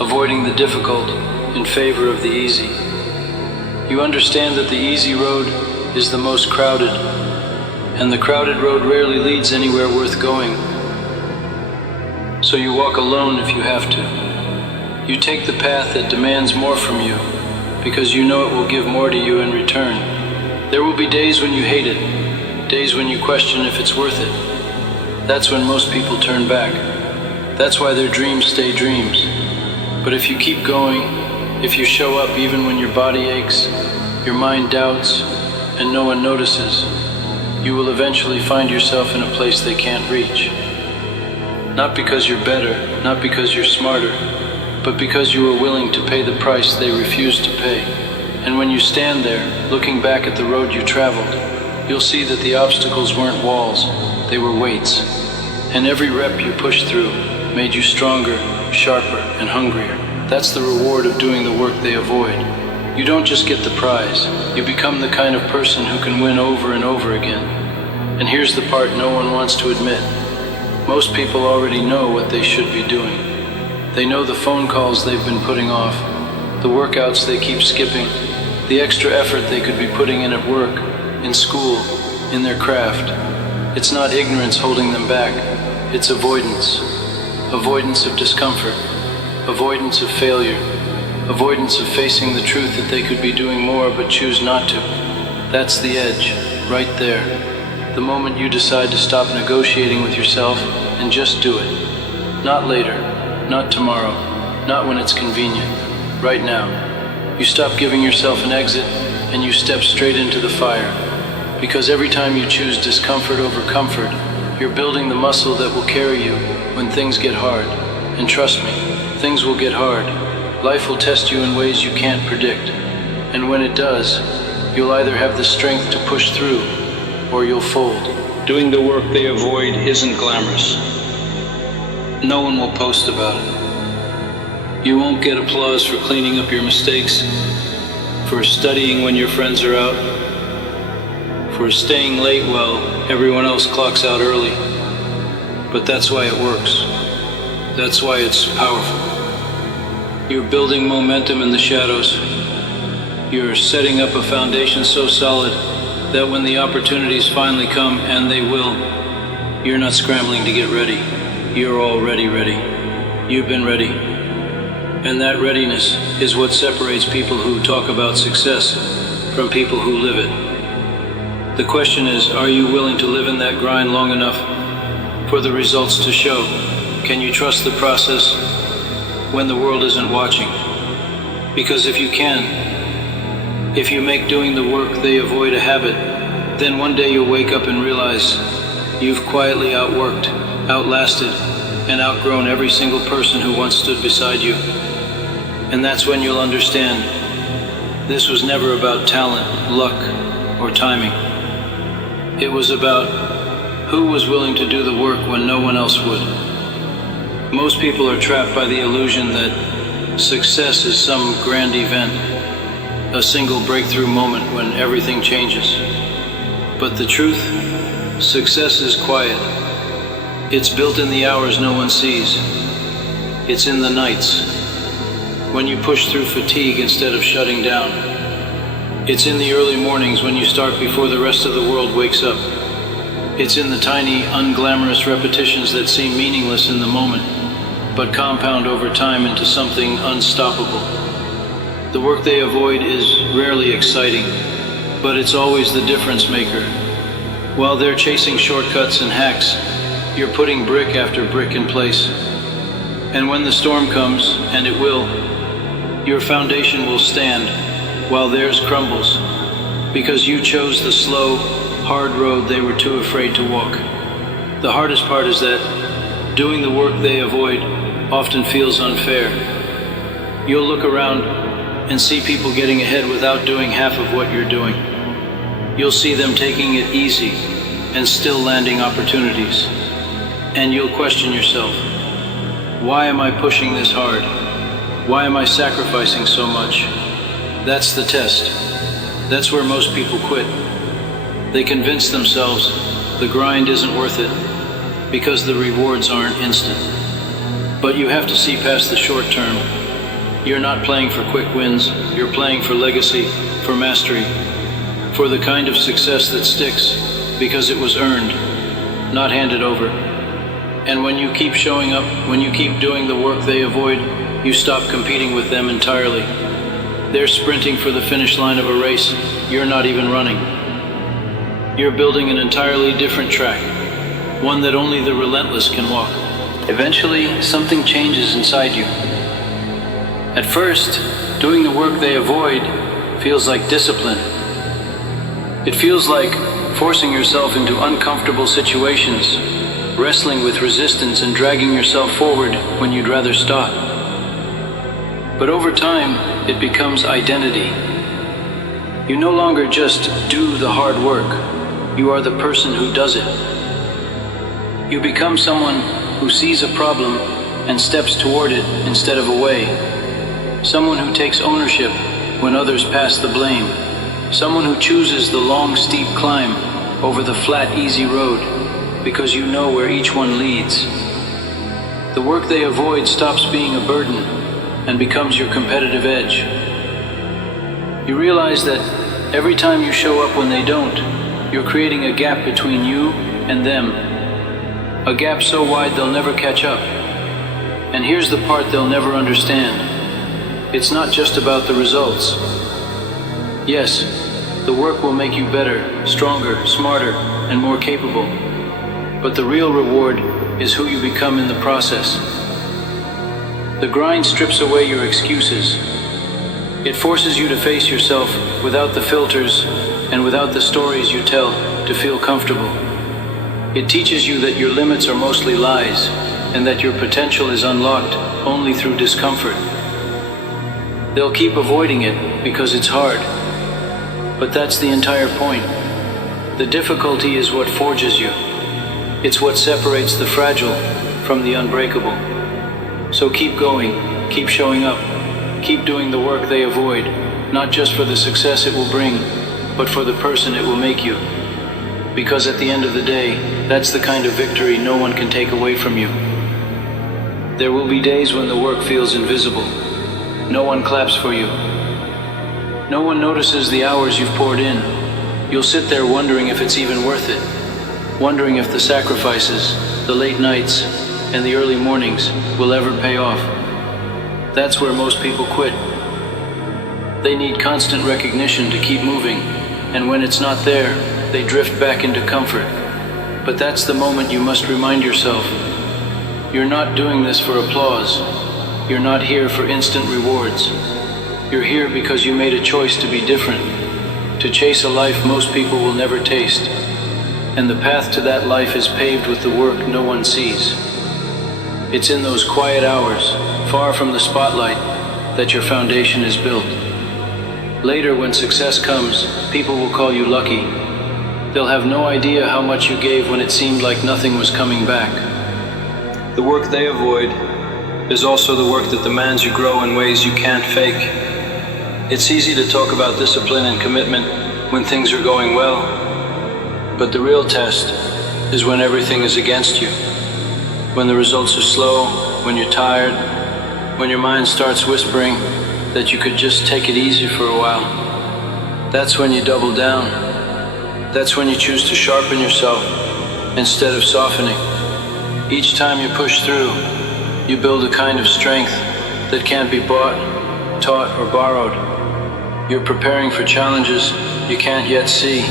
avoiding the difficult in favor of the easy. You understand that the easy road is the most crowded, and the crowded road rarely leads anywhere worth going. So you walk alone if you have to. You take the path that demands more from you, because you know it will give more to you in return. There will be days when you hate it, days when you question if it's worth it. That's when most people turn back. That's why their dreams stay dreams. But if you keep going, if you show up even when your body aches, your mind doubts, and no one notices, you will eventually find yourself in a place they can't reach. Not because you're better, not because you're smarter, but because you were willing to pay the price they refused to pay. And when you stand there, looking back at the road you traveled, you'll see that the obstacles weren't walls, they were weights. And every rep you pushed through made you stronger, sharper, and hungrier. That's the reward of doing the work they avoid. You don't just get the prize, you become the kind of person who can win over and over again. And here's the part no one wants to admit. Most people already know what they should be doing. They know the phone calls they've been putting off, the workouts they keep skipping, the extra effort they could be putting in at work, in school, in their craft. It's not ignorance holding them back, it's avoidance. Avoidance of discomfort, avoidance of failure, avoidance of facing the truth that they could be doing more but choose not to. That's the edge, right there. The moment you decide to stop negotiating with yourself and just do it. Not later, not tomorrow, not when it's convenient. Right now. You stop giving yourself an exit and you step straight into the fire. Because every time you choose discomfort over comfort, you're building the muscle that will carry you when things get hard. And trust me, things will get hard. Life will test you in ways you can't predict. And when it does, you'll either have the strength to push through or you'll fold. Doing the work they avoid isn't glamorous. No one will post about it. You won't get applause for cleaning up your mistakes, for studying when your friends are out, for staying late while everyone else clocks out early. But that's why it works. That's why it's powerful. You're building momentum in the shadows. You're setting up a foundation so solid that when the opportunities finally come, and they will, you're not scrambling to get ready. You're already ready. You've been ready. And that readiness is what separates people who talk about success from people who live it. The question is, are you willing to live in that grind long enough for the results to show? Can you trust the process when the world isn't watching? Because if you can, if you make doing the work they avoid a habit, then one day you'll wake up and realize you've quietly outworked, outlasted, and outgrown every single person who once stood beside you. And that's when you'll understand this was never about talent, luck, or timing. It was about who was willing to do the work when no one else would. Most people are trapped by the illusion that success is some grand event, a single breakthrough moment when everything changes. But the truth, success is quiet. It's built in the hours no one sees. It's in the nights, when you push through fatigue instead of shutting down. It's in the early mornings when you start before the rest of the world wakes up. It's in the tiny, unglamorous repetitions that seem meaningless in the moment, but compound over time into something unstoppable. The work they avoid is rarely exciting, but it's always the difference maker. While they're chasing shortcuts and hacks, you're putting brick after brick in place. And when the storm comes, and it will, your foundation will stand while theirs crumbles, because you chose the slow, hard road they were too afraid to walk. The hardest part is that doing the work they avoid often feels unfair. You'll look around and see people getting ahead without doing half of what you're doing. You'll see them taking it easy and still landing opportunities. And you'll question yourself, why am I pushing this hard? Why am I sacrificing so much? That's the test. That's where most people quit. They convince themselves the grind isn't worth it because the rewards aren't instant. But you have to see past the short term. You're not playing for quick wins, you're playing for legacy, for mastery, for the kind of success that sticks because it was earned, not handed over. And when you keep showing up, when you keep doing the work they avoid, you stop competing with them entirely. They're sprinting for the finish line of a race you're not even running. You're building an entirely different track, one that only the relentless can walk. Eventually, something changes inside you. At first, doing the work they avoid feels like discipline. It feels like forcing yourself into uncomfortable situations, wrestling with resistance and dragging yourself forward when you'd rather stop. But over time, it becomes identity. You no longer just do the hard work, you are the person who does it. You become someone who sees a problem and steps toward it instead of away. Someone who takes ownership when others pass the blame. Someone who chooses the long, steep climb over the flat, easy road because you know where each one leads. The work they avoid stops being a burden and becomes your competitive edge. You realize that every time you show up when they don't, you're creating a gap between you and them. A gap so wide they'll never catch up. And here's the part they'll never understand. It's not just about the results. Yes, the work will make you better, stronger, smarter, and more capable. But the real reward is who you become in the process. The grind strips away your excuses. It forces you to face yourself without the filters and without the stories you tell to feel comfortable. It teaches you that your limits are mostly lies and that your potential is unlocked only through discomfort. They'll keep avoiding it because it's hard. But that's the entire point. The difficulty is what forges you. It's what separates the fragile from the unbreakable. So keep going, keep showing up, keep doing the work they avoid, not just for the success it will bring, but for the person it will make you. Because at the end of the day, that's the kind of victory no one can take away from you. There will be days when the work feels invisible. No one claps for you. No one notices the hours you've poured in. You'll sit there wondering if it's even worth it. Wondering if the sacrifices, the late nights, and the early mornings will ever pay off. That's where most people quit. They need constant recognition to keep moving, and when it's not there, they drift back into comfort. But that's the moment you must remind yourself, you're not doing this for applause. You're not here for instant rewards. You're here because you made a choice to be different, to chase a life most people will never taste. And the path to that life is paved with the work no one sees. It's in those quiet hours, far from the spotlight, that your foundation is built. Later, when success comes, people will call you lucky. They'll have no idea how much you gave when it seemed like nothing was coming back. The work they avoid is also the work that demands you grow in ways you can't fake. It's easy to talk about discipline and commitment when things are going well, but the real test is when everything is against you. When the results are slow, when you're tired, when your mind starts whispering that you could just take it easy for a while. That's when you double down. That's when you choose to sharpen yourself instead of softening. Each time you push through, you build a kind of strength that can't be bought, taught, or borrowed. You're preparing for challenges you can't yet see,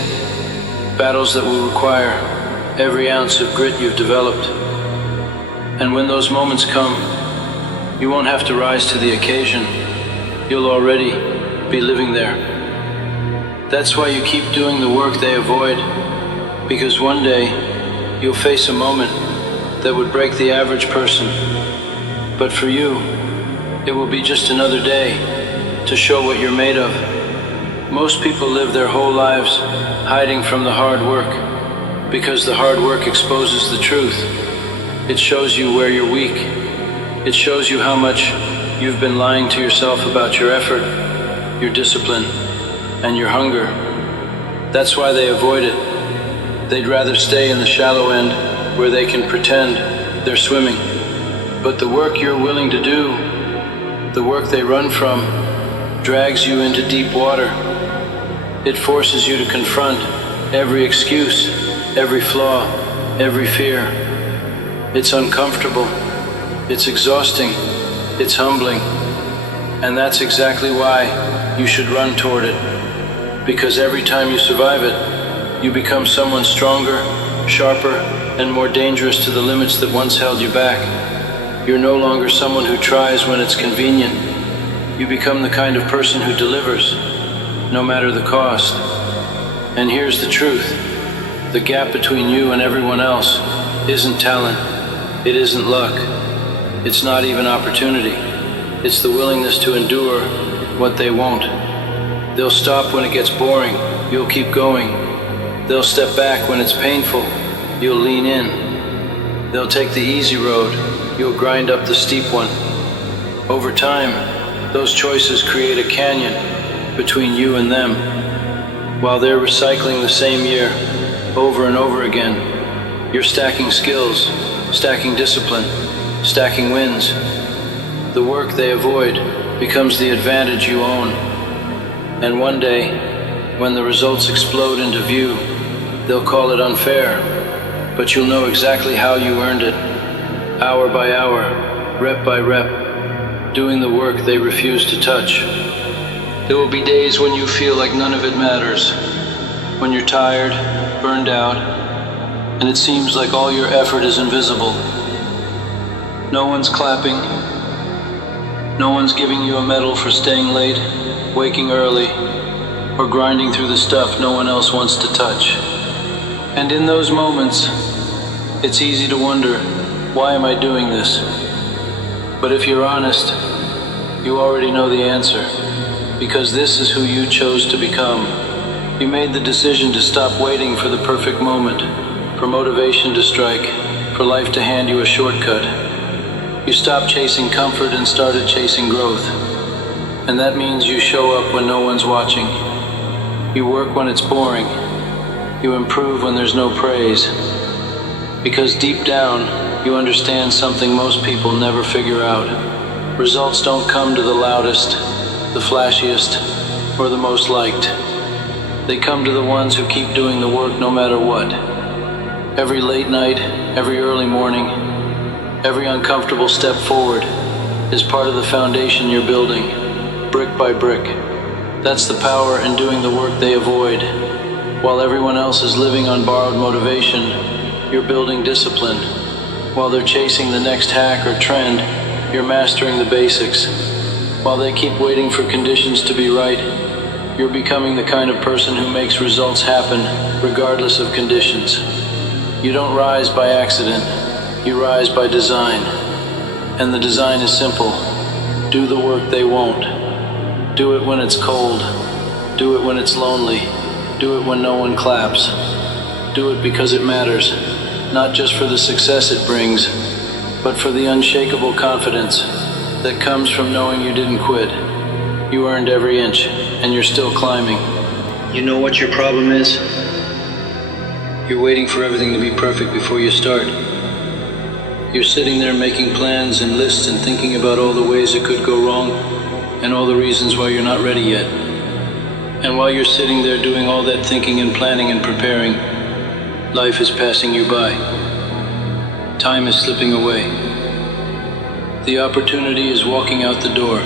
battles that will require every ounce of grit you've developed. And when those moments come, you won't have to rise to the occasion. You'll already be living there. That's why you keep doing the work they avoid, because one day you'll face a moment that would break the average person. But for you, it will be just another day to show what you're made of. Most people live their whole lives hiding from the hard work, because the hard work exposes the truth. It shows you where you're weak. It shows you how much you've been lying to yourself about your effort, your discipline, and your hunger. That's why they avoid it. They'd rather stay in the shallow end where they can pretend they're swimming. But the work you're willing to do, the work they run from, drags you into deep water. It forces you to confront every excuse, every flaw, every fear. It's uncomfortable, it's exhausting, it's humbling, and that's exactly why you should run toward it. Because every time you survive it, you become someone stronger, sharper, and more dangerous to the limits that once held you back. You're no longer someone who tries when it's convenient. You become the kind of person who delivers, no matter the cost. And here's the truth. The gap between you and everyone else isn't talent. It isn't luck. It's not even opportunity. It's the willingness to endure what they won't. They'll stop when it gets boring. You'll keep going. They'll step back when it's painful. You'll lean in. They'll take the easy road. You'll grind up the steep one. Over time, those choices create a canyon between you and them. While they're recycling the same year over and over again, you're stacking skills, stacking discipline, stacking wins. The work they avoid becomes the advantage you own. And one day, when the results explode into view, they'll call it unfair, but you'll know exactly how you earned it. Hour by hour, rep by rep, doing the work they refuse to touch. There will be days when you feel like none of it matters, when you're tired, burned out, and it seems like all your effort is invisible. No one's clapping. No one's giving you a medal for staying late, waking early, or grinding through the stuff no one else wants to touch. And in those moments, it's easy to wonder, why am I doing this? But if you're honest, you already know the answer, because this is who you chose to become. You made the decision to stop waiting for the perfect moment, for motivation to strike, for life to hand you a shortcut. You stopped chasing comfort and started chasing growth. And that means you show up when no one's watching. You work when it's boring. You improve when there's no praise. Because deep down, you understand something most people never figure out. Results don't come to the loudest, the flashiest, or the most liked. They come to the ones who keep doing the work no matter what. Every late night, every early morning, every uncomfortable step forward is part of the foundation you're building, brick by brick. That's the power in doing the work they avoid. While everyone else is living on borrowed motivation, you're building discipline. While they're chasing the next hack or trend, you're mastering the basics. While they keep waiting for conditions to be right, you're becoming the kind of person who makes results happen regardless of conditions. You don't rise by accident, you rise by design. And the design is simple. Do the work they won't. Do it when it's cold. Do it when it's lonely. Do it when no one claps. Do it because it matters, not just for the success it brings, but for the unshakable confidence that comes from knowing you didn't quit. You earned every inch, and you're still climbing. You know what your problem is? You're waiting for everything to be perfect before you start. You're sitting there making plans and lists and thinking about all the ways it could go wrong and all the reasons why you're not ready yet. And while you're sitting there doing all that thinking and planning and preparing, life is passing you by. Time is slipping away. The opportunity is walking out the door.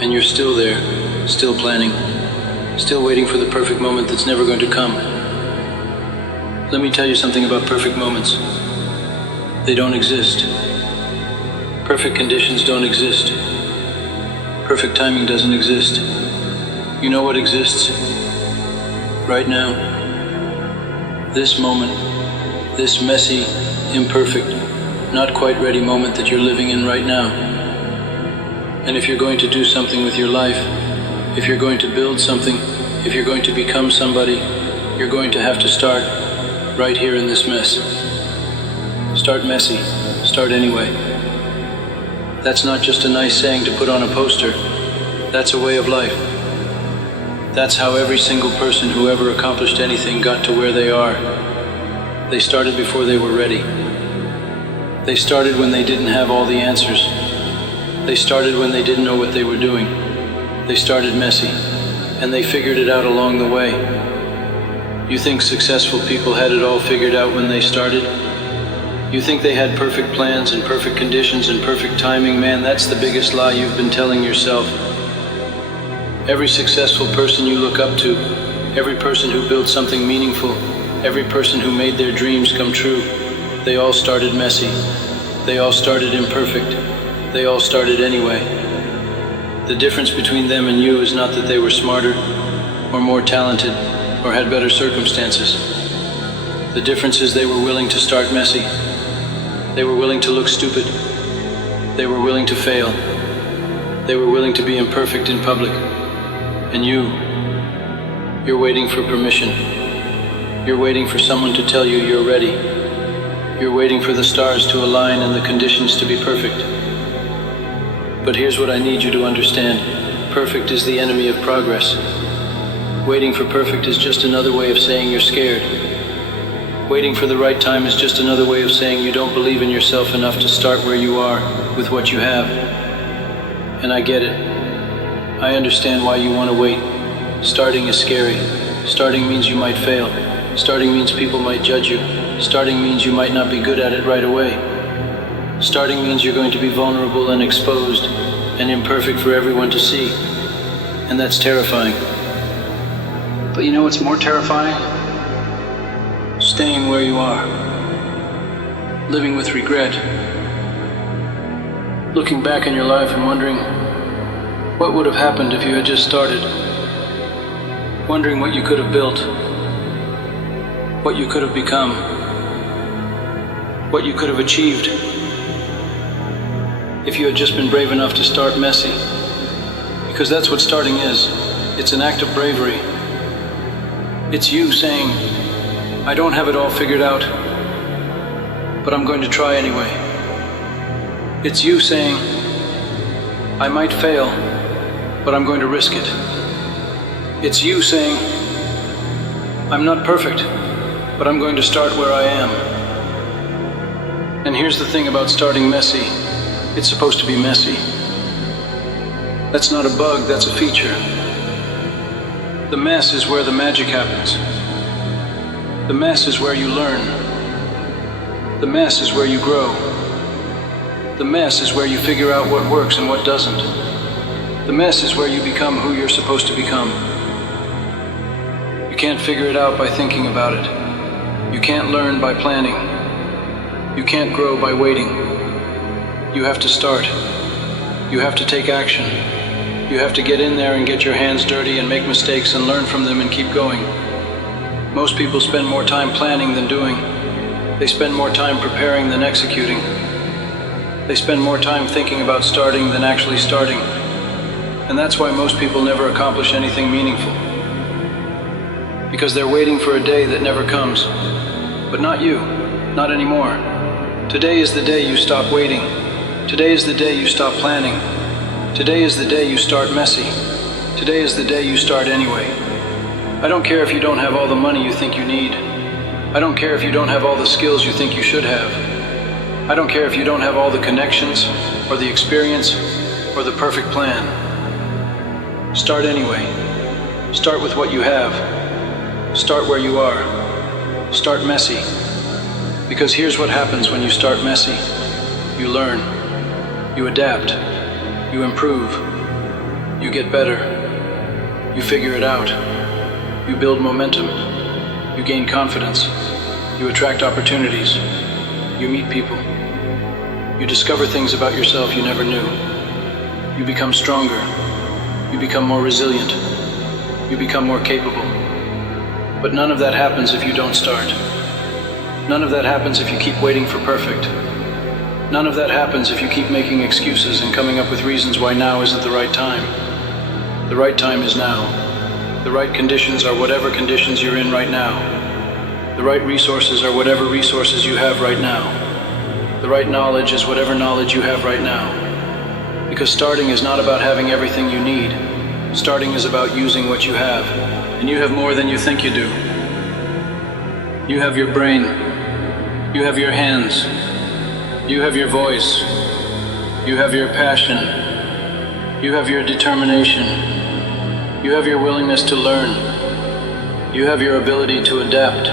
And you're still there, still planning, still waiting for the perfect moment that's never going to come. Let me tell you something about perfect moments. They don't exist. Perfect conditions don't exist. Perfect timing doesn't exist. You know what exists? Right now. This moment. This messy, imperfect, not quite ready moment that you're living in right now. And if you're going to do something with your life, if you're going to build something, if you're going to become somebody, you're going to have to start right here in this mess. Start messy. Start anyway. That's not just a nice saying to put on a poster. That's a way of life. That's how every single person who ever accomplished anything got to where they are. They started before they were ready. They started when they didn't have all the answers. They started when they didn't know what they were doing. They started messy, and they figured it out along the way. You think successful people had it all figured out when they started? You think they had perfect plans and perfect conditions and perfect timing? Man, that's the biggest lie you've been telling yourself. Every successful person you look up to, every person who built something meaningful, every person who made their dreams come true, they all started messy. They all started imperfect. They all started anyway. The difference between them and you is not that they were smarter, or more talented, or had better circumstances. The difference is they were willing to start messy. They were willing to look stupid. They were willing to fail. They were willing to be imperfect in public. And you're waiting for permission. You're waiting for someone to tell you you're ready. You're waiting for the stars to align and the conditions to be perfect. But here's what I need you to understand. Perfect is the enemy of progress. Waiting for perfect is just another way of saying you're scared. Waiting for the right time is just another way of saying you don't believe in yourself enough to start where you are with what you have. And I get it. I understand why you want to wait. Starting is scary. Starting means you might fail. Starting means people might judge you. Starting means you might not be good at it right away. Starting means you're going to be vulnerable and exposed and imperfect for everyone to see. And that's terrifying. But you know what's more terrifying? Staying where you are. Living with regret. Looking back in your life and wondering what would have happened if you had just started. Wondering what you could have built. What you could have become. What you could have achieved if you had just been brave enough to start messy. Because that's what starting is. It's an act of bravery. It's you saying, I don't have it all figured out, but I'm going to try anyway. It's you saying, I might fail, but I'm going to risk it. It's you saying, I'm not perfect, but I'm going to start where I am. And here's the thing about starting messy. It's supposed to be messy. That's not a bug, that's a feature. The mess is where the magic happens. The mess is where you learn. The mess is where you grow. The mess is where you figure out what works and what doesn't. The mess is where you become who you're supposed to become. You can't figure it out by thinking about it. You can't learn by planning. You can't grow by waiting. You have to start. You have to take action. You have to get in there and get your hands dirty and make mistakes and learn from them and keep going. Most people spend more time planning than doing. They spend more time preparing than executing. They spend more time thinking about starting than actually starting. And that's why most people never accomplish anything meaningful. Because they're waiting for a day that never comes. But not you. Not anymore. Today is the day you stop waiting. Today is the day you stop planning. Today is the day you start messy. Today is the day you start anyway. I don't care if you don't have all the money you think you need. I don't care if you don't have all the skills you think you should have. I don't care if you don't have all the connections, or the experience, or the perfect plan. Start anyway. Start with what you have. Start where you are. Start messy. Because here's what happens when you start messy. You learn. You adapt. You improve. You get better. You figure it out. You build momentum. You gain confidence. You attract opportunities. You meet people. You discover things about yourself you never knew. You become stronger. You become more resilient. You become more capable. But none of that happens if you don't start. None of that happens if you keep waiting for perfect. None of that happens if you keep making excuses and coming up with reasons why now isn't the right time. The right time is now. The right conditions are whatever conditions you're in right now. The right resources are whatever resources you have right now. The right knowledge is whatever knowledge you have right now. Because starting is not about having everything you need. Starting is about using what you have. And you have more than you think you do. You have your brain. You have your hands. You have your voice. You have your passion. You have your determination. You have your willingness to learn. You have your ability to adapt.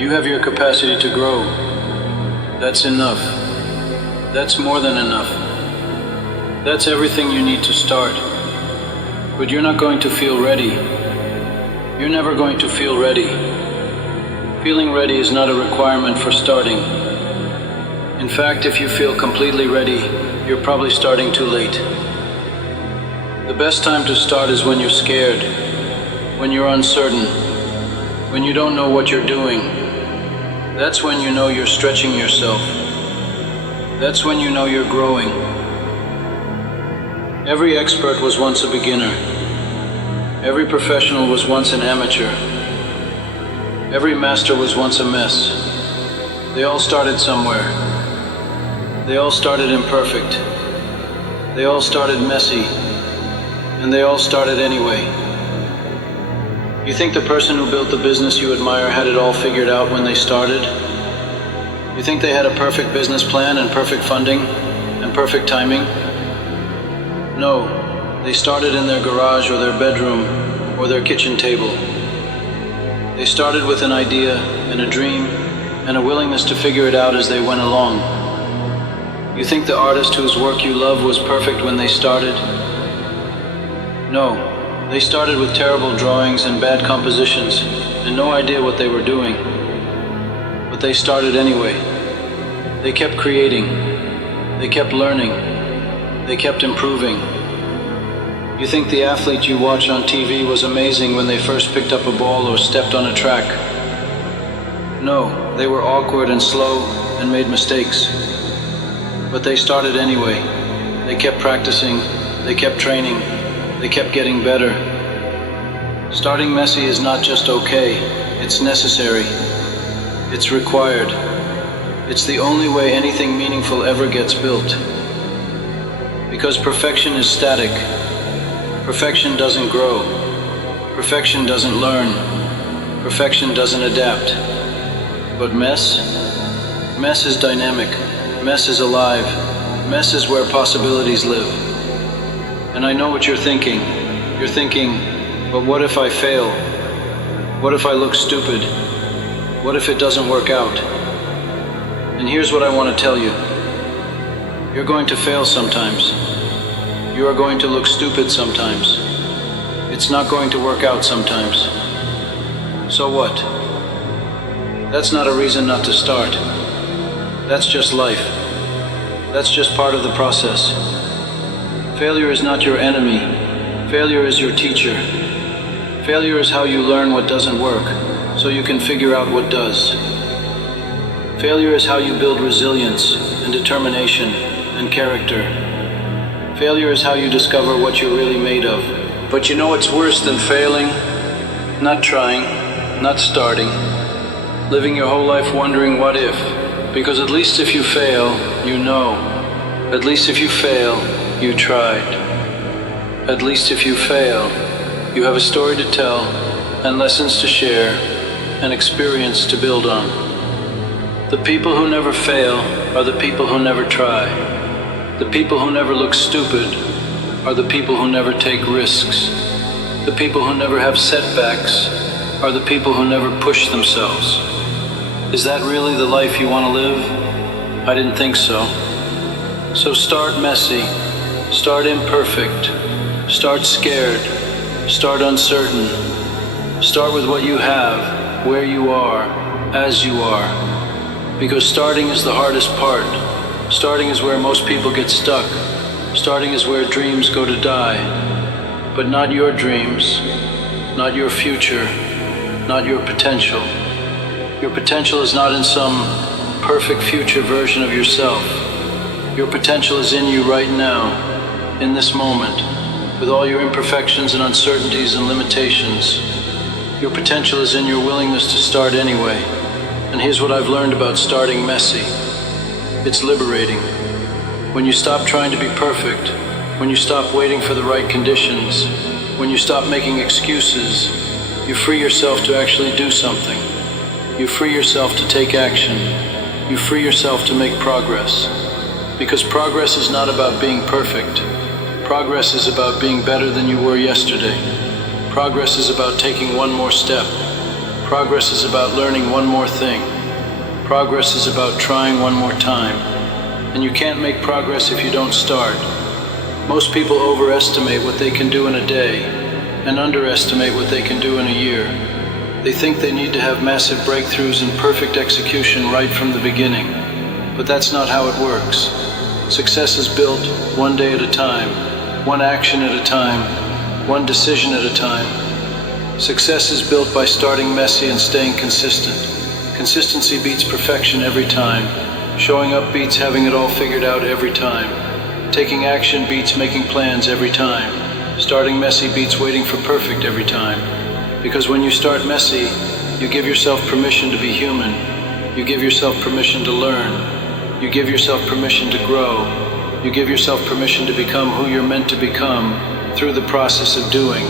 You have your capacity to grow. That's enough. That's more than enough. That's everything you need to start. but you're not going to feel ready. You're never going to feel ready. Feeling ready is not a requirement for starting. In fact, if you feel completely ready, you're probably starting too late. The best time to start is when you're scared, when you're uncertain, when you don't know what you're doing. That's when you know you're stretching yourself. That's when you know you're growing. Every expert was once a beginner. Every professional was once an amateur. Every master was once a mess. They all started somewhere. They all started imperfect. They all started messy. And they all started anyway. You think the person who built the business you admire had it all figured out when they started? You think they had a perfect business plan and perfect funding and perfect timing? No, they started in their garage or their bedroom or their kitchen table. They started with an idea and a dream and a willingness to figure it out as they went along. You think the artist whose work you love was perfect when they started? No, they started with terrible drawings and bad compositions and no idea what they were doing. But they started anyway. They kept creating. They kept learning. They kept improving. You think the athlete you watch on TV was amazing when they first picked up a ball or stepped on a track? No, they were awkward and slow and made mistakes. But they started anyway. They kept practicing. They kept training. They kept getting better. Starting messy is not just okay, it's necessary. It's required. It's the only way anything meaningful ever gets built. Because perfection is static. Perfection doesn't grow. Perfection doesn't learn. Perfection doesn't adapt. But mess is dynamic. Mess is alive. Mess is where possibilities live. And I know what you're thinking. You're thinking, but what if I fail? What if I look stupid? What if it doesn't work out? And here's what I want to tell you. You're going to fail sometimes. You are going to look stupid sometimes. It's not going to work out sometimes. So what? That's not a reason not to start. That's just life. That's just part of the process. Failure is not your enemy. Failure is your teacher. Failure is how you learn what doesn't work, so you can figure out what does. Failure is how you build resilience and determination and character. Failure is how you discover what you're really made of. But you know what's worse than failing? Not trying, not starting. Living your whole life wondering what if. Because at least if you fail, you know. At least if you fail, you tried. At least if you fail, you have a story to tell and lessons to share and experience to build on. The people who never fail are the people who never try. The people who never look stupid are the people who never take risks. The people who never have setbacks are the people who never push themselves. Is that really the life you want to live? I didn't think so. So start messy, start imperfect, start scared, start uncertain. Start with what you have, where you are, as you are. Because starting is the hardest part. Starting is where most people get stuck. Starting is where dreams go to die. But not your dreams, not your future, not your potential. Your potential is not in some perfect future version of yourself. Your potential is in you right now, in this moment, with all your imperfections and uncertainties and limitations. Your potential is in your willingness to start anyway. And here's what I've learned about starting messy. It's liberating. When you stop trying to be perfect, when you stop waiting for the right conditions, when you stop making excuses, you free yourself to actually do something. You free yourself to take action. You free yourself to make progress. Because progress is not about being perfect. Progress is about being better than you were yesterday. Progress is about taking one more step. Progress is about learning one more thing. Progress is about trying one more time. And you can't make progress if you don't start. Most people overestimate what they can do in a day and underestimate what they can do in a year. They think they need to have massive breakthroughs and perfect execution right from the beginning, but that's not how it works. Success is built one day at a time, one action at a time, one decision at a time. Success is built by starting messy and staying consistent. Consistency beats perfection every time. Showing up beats having it all figured out every time. Taking action beats making plans every time. Starting messy beats waiting for perfect every time. Because when you start messy, you give yourself permission to be human. You give yourself permission to learn. You give yourself permission to grow. You give yourself permission to become who you're meant to become through the process of doing,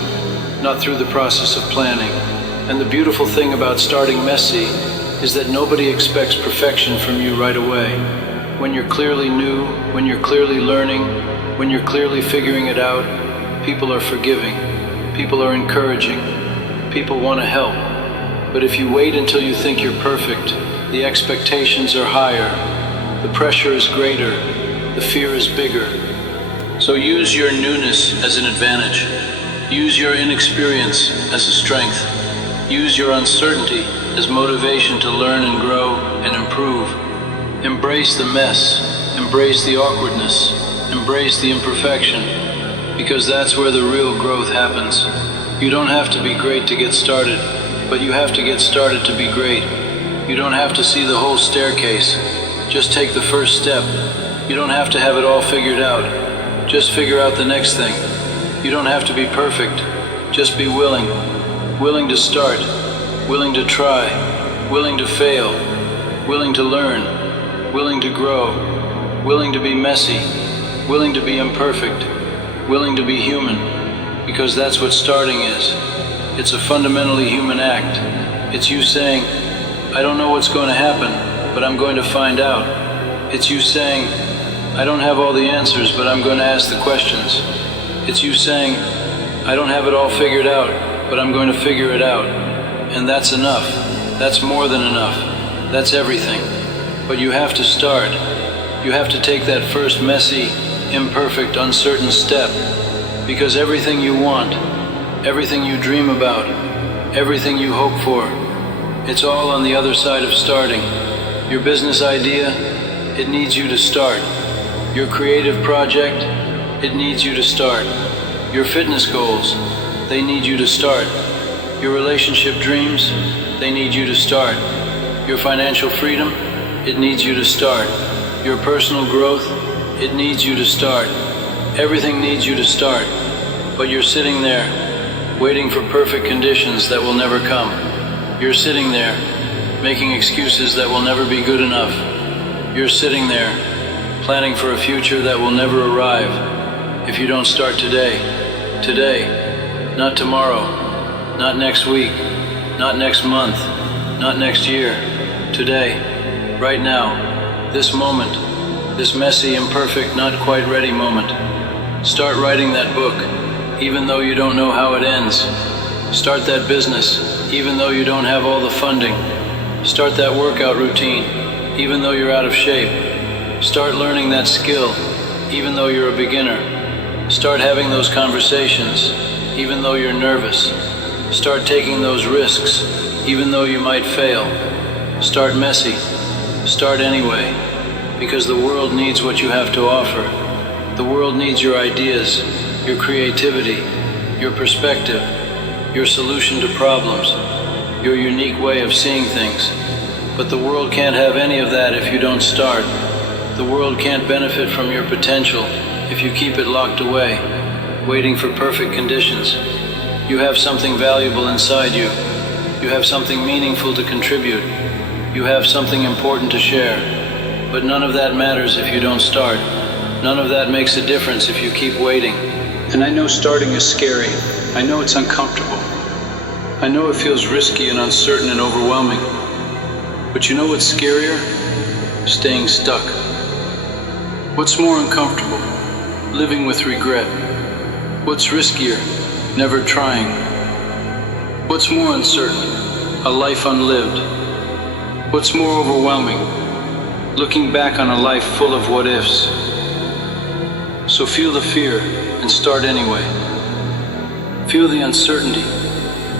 not through the process of planning. And the beautiful thing about starting messy is that nobody expects perfection from you right away. When you're clearly new, when you're clearly learning, when you're clearly figuring it out, people are forgiving, people are encouraging, people want to help. But if you wait until you think you're perfect, the expectations are higher, the pressure is greater, the fear is bigger. So use your newness as an advantage. Use your inexperience as a strength. Use your uncertainty as motivation to learn and grow and improve. Embrace the mess, embrace the awkwardness, embrace the imperfection, because that's where the real growth happens. You don't have to be great to get started, but you have to get started to be great. You don't have to see the whole staircase, just take the first step. You don't have to have it all figured out, just figure out the next thing. You don't have to be perfect, just be willing. Willing to start, willing to try, willing to fail, willing to learn, willing to grow, willing to be messy, willing to be imperfect, willing to be human, because that's what starting is. It's a fundamentally human act. It's you saying, I don't know what's going to happen, but I'm going to find out. It's you saying, I don't have all the answers, but I'm going to ask the questions. It's you saying, I don't have it all figured out, but I'm going to figure it out. And that's enough. That's more than enough. That's everything. But you have to start. You have to take that first messy, imperfect, uncertain step. Because everything you want, everything you dream about, everything you hope for, it's all on the other side of starting. Your business idea, it needs you to start. Your creative project, it needs you to start. Your fitness goals, they need you to start. Your relationship dreams, they need you to start. Your financial freedom, it needs you to start. Your personal growth, it needs you to start. Everything needs you to start. But you're sitting there, waiting for perfect conditions that will never come. You're sitting there, making excuses that will never be good enough. You're sitting there, planning for a future that will never arrive if you don't start today. Today, not tomorrow, not next week, not next month, not next year. Today, right now, this moment, this messy, imperfect, not quite ready moment. Start writing that book, even though you don't know how it ends. Start that business, even though you don't have all the funding. Start that workout routine, even though you're out of shape. Start learning that skill, even though you're a beginner. Start having those conversations, even though you're nervous. Start taking those risks, even though you might fail. Start messy. Start anyway, because the world needs what you have to offer. The world needs your ideas, your creativity, your perspective, your solution to problems, your unique way of seeing things. But the world can't have any of that if you don't start. The world can't benefit from your potential if you keep it locked away, waiting for perfect conditions. You have something valuable inside you. You have something meaningful to contribute. You have something important to share. But none of that matters if you don't start. None of that makes a difference if you keep waiting. And I know starting is scary. I know it's uncomfortable. I know it feels risky and uncertain and overwhelming. But you know what's scarier? Staying stuck. What's more uncomfortable? Living with regret. What's riskier? Never trying. What's more uncertain? A life unlived. What's more overwhelming? Looking back on a life full of what-ifs. So feel the fear and start anyway. Feel the uncertainty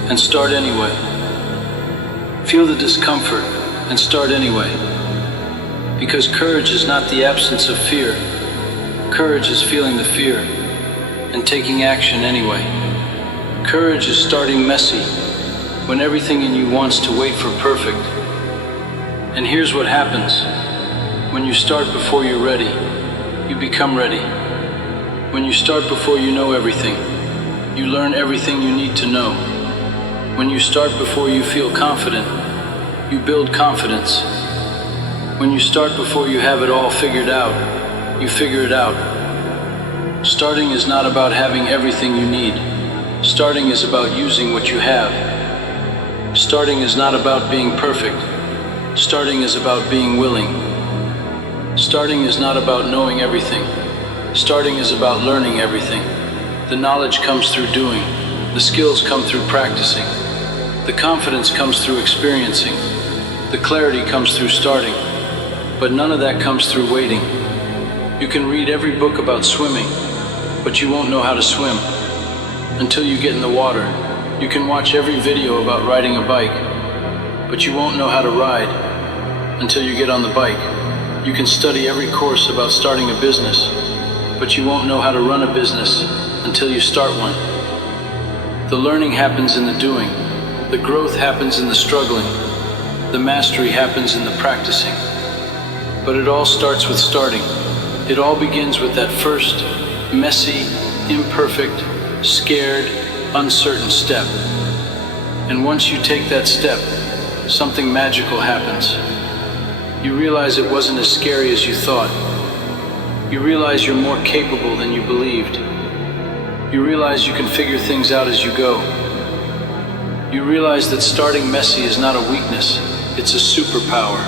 and start anyway. Feel the discomfort and start anyway. Because courage is not the absence of fear. Courage is feeling the fear and taking action anyway. Courage is starting messy when everything in you wants to wait for perfect. And here's what happens. When you start before you're ready, you become ready. When you start before you know everything, you learn everything you need to know. When you start before you feel confident, you build confidence. When you start before you have it all figured out, you figure it out. Starting is not about having everything you need. Starting is about using what you have. Starting is not about being perfect. Starting is about being willing. Starting is not about knowing everything. Starting is about learning everything. The knowledge comes through doing. The skills come through practicing. The confidence comes through experiencing. The clarity comes through starting. But none of that comes through waiting. You can read every book about swimming, but you won't know how to swim until you get in the water. You can watch every video about riding a bike, but you won't know how to ride until you get on the bike. You can study every course about starting a business, but you won't know how to run a business until you start one. The learning happens in the doing. The growth happens in the struggling. The mastery happens in the practicing. But it all starts with starting. It all begins with that first, messy, imperfect, scared, uncertain step. And once you take that step, something magical happens. You realize it wasn't as scary as you thought. You realize you're more capable than you believed. You realize you can figure things out as you go. You realize that starting messy is not a weakness, it's a superpower.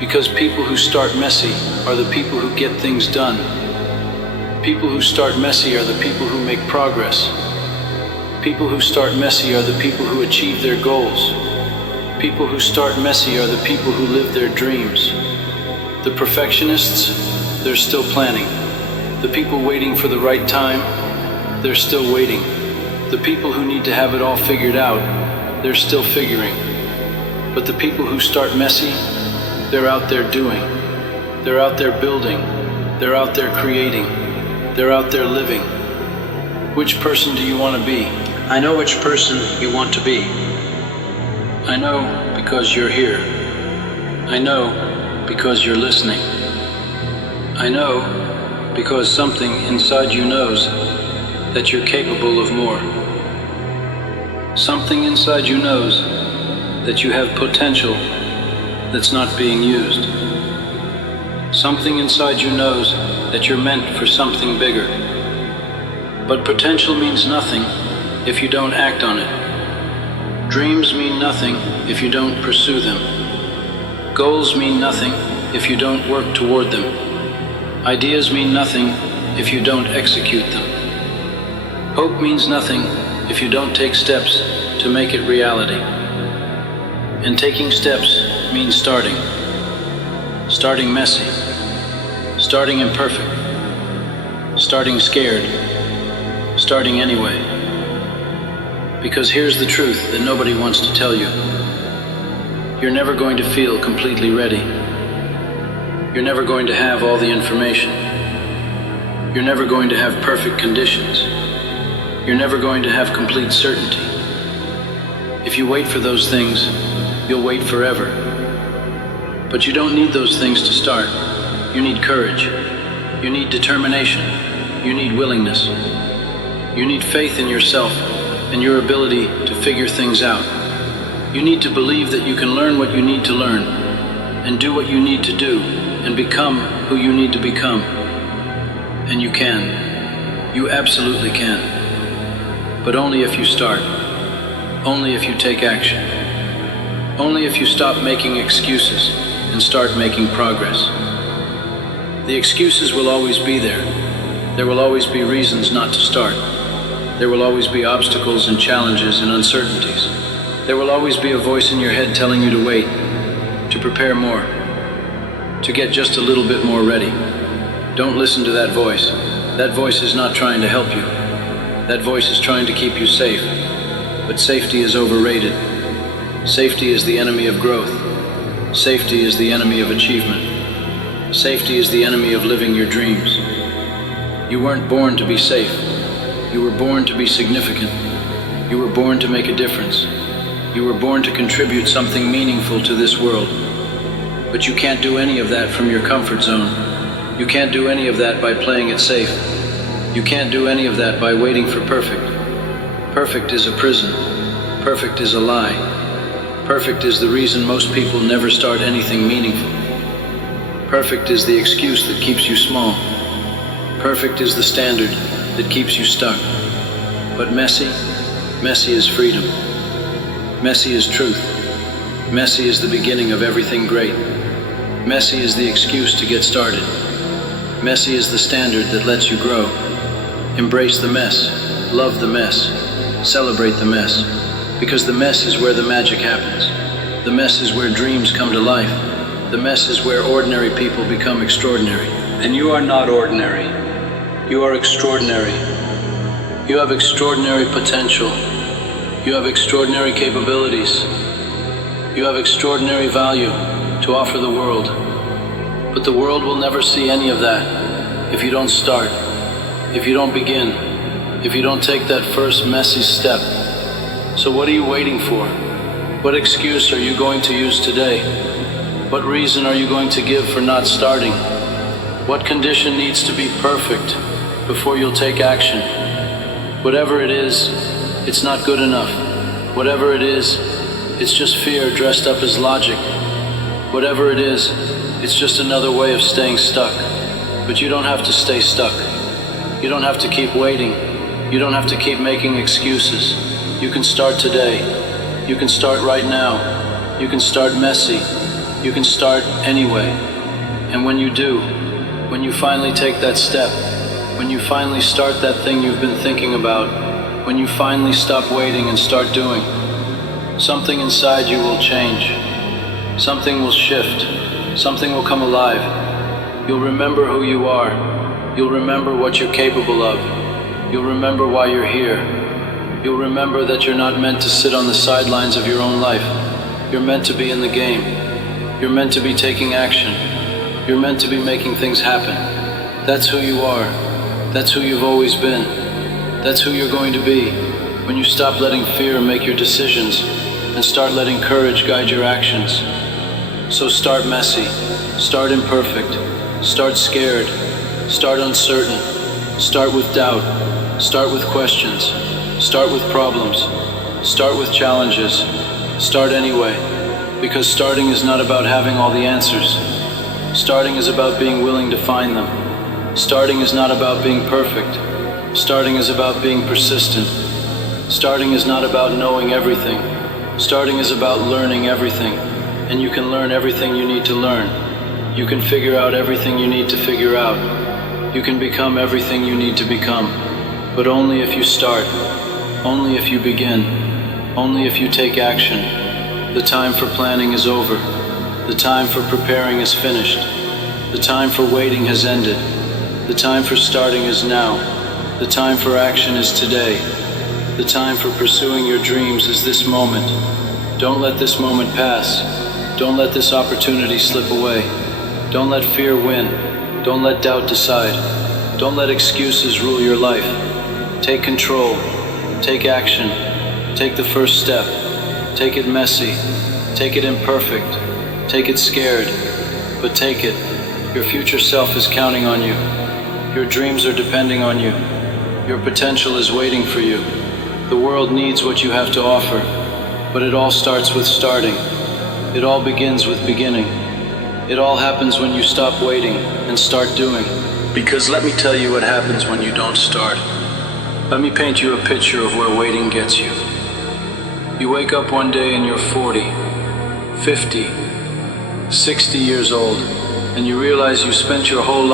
Because people who start messy are the people who get things done. People who start messy are the people who make progress. People who start messy are the people who achieve their goals. People who start messy are the people who live their dreams. The perfectionists, they're still planning. The people waiting for the right time, they're still waiting. The people who need to have it all figured out, they're still figuring. But the people who start messy, they're out there doing. They're out there building. They're out there creating. They're out there living. Which person do you want to be? I know which person you want to be. I know because you're here. I know because you're listening. I know because something inside you knows that you're capable of more. Something inside you knows that you have potential that's not being used. Something inside you knows that you're meant for something bigger. But potential means nothing if you don't act on it. Dreams mean nothing if you don't pursue them. Goals mean nothing if you don't work toward them. Ideas mean nothing if you don't execute them. Hope means nothing if you don't take steps to make it reality. And taking steps means starting. Starting messy. Starting imperfect. Starting scared. Starting anyway. Because here's the truth that nobody wants to tell you. You're never going to feel completely ready. You're never going to have all the information. You're never going to have perfect conditions. You're never going to have complete certainty. If you wait for those things, you'll wait forever. But you don't need those things to start. You need courage. You need determination. You need willingness. You need faith in yourself and your ability to figure things out. You need to believe that you can learn what you need to learn and do what you need to do and become who you need to become. And you can. You absolutely can. But only if you start. Only if you take action. Only if you stop making excuses and start making progress. The excuses will always be there. There will always be reasons not to start. There will always be obstacles and challenges and uncertainties. There will always be a voice in your head telling you to wait, to prepare more, to get just a little bit more ready. Don't listen to that voice. That voice is not trying to help you. That voice is trying to keep you safe. But safety is overrated. Safety is the enemy of growth. Safety is the enemy of achievement. Safety is the enemy of living your dreams. You weren't born to be safe. You were born to be significant. You were born to make a difference. You were born to contribute something meaningful to this world. But you can't do any of that from your comfort zone. You can't do any of that by playing it safe. You can't do any of that by waiting for perfect. Perfect is a prison. Perfect is a lie. Perfect is the reason most people never start anything meaningful. Perfect is the excuse that keeps you small. Perfect is the standard that keeps you stuck. But messy is freedom. Messy is truth. Messy is the beginning of everything great. Messy is the excuse to get started. Messy is the standard that lets you grow. Embrace the mess. Love the mess. Celebrate the mess. Because the mess is where the magic happens. The mess is where dreams come to life. The mess is where ordinary people become extraordinary. And you are not ordinary. You are extraordinary. You have extraordinary potential. You have extraordinary capabilities. You have extraordinary value to offer the world. But the world will never see any of that if you don't start, if you don't begin, if you don't take that first messy step. So what are you waiting for? What excuse are you going to use today? What reason are you going to give for not starting? What condition needs to be perfect before you'll take action? Whatever it is, it's not good enough. Whatever it is, it's just fear dressed up as logic. Whatever it is, it's just another way of staying stuck. But you don't have to stay stuck. You don't have to keep waiting. You don't have to keep making excuses. You can start today. You can start right now. You can start messy. You can start anyway. And when you do, when you finally take that step, when you finally start that thing you've been thinking about, when you finally stop waiting and start doing, something inside you will change. Something will shift. Something will come alive. You'll remember who you are. You'll remember what you're capable of. You'll remember why you're here. You'll remember that you're not meant to sit on the sidelines of your own life. You're meant to be in the game. You're meant to be taking action. You're meant to be making things happen. That's who you are. That's who you've always been. That's who you're going to be when you stop letting fear make your decisions and start letting courage guide your actions. So start messy, start imperfect, start scared, start uncertain, start with doubt, start with questions, start with problems, start with challenges, start anyway, because starting is not about having all the answers. Starting is about being willing to find them. Starting is not about being perfect. Starting is about being persistent. Starting is not about knowing everything. Starting is about learning everything. And you can learn everything you need to learn. You can figure out everything you need to figure out. You can become everything you need to become. But only if you start. Only if you begin. Only if you take action. The time for planning is over. The time for preparing is finished. The time for waiting has ended. The time for starting is now. The time for action is today. The time for pursuing your dreams is this moment. Don't let this moment pass. Don't let this opportunity slip away. Don't let fear win. Don't let doubt decide. Don't let excuses rule your life. Take control. Take action. Take the first step. Take it messy. Take it imperfect. Take it scared. But take it. Your future self is counting on you. Your dreams are depending on you. Your potential is waiting for you. The world needs what you have to offer. But it all starts with starting. It all begins with beginning. It all happens when you stop waiting and start doing. Because let me tell you what happens when you don't start. Let me paint you a picture of where waiting gets you. You wake up one day and you're 40, 50, 60 years old, and you realize you spent your whole life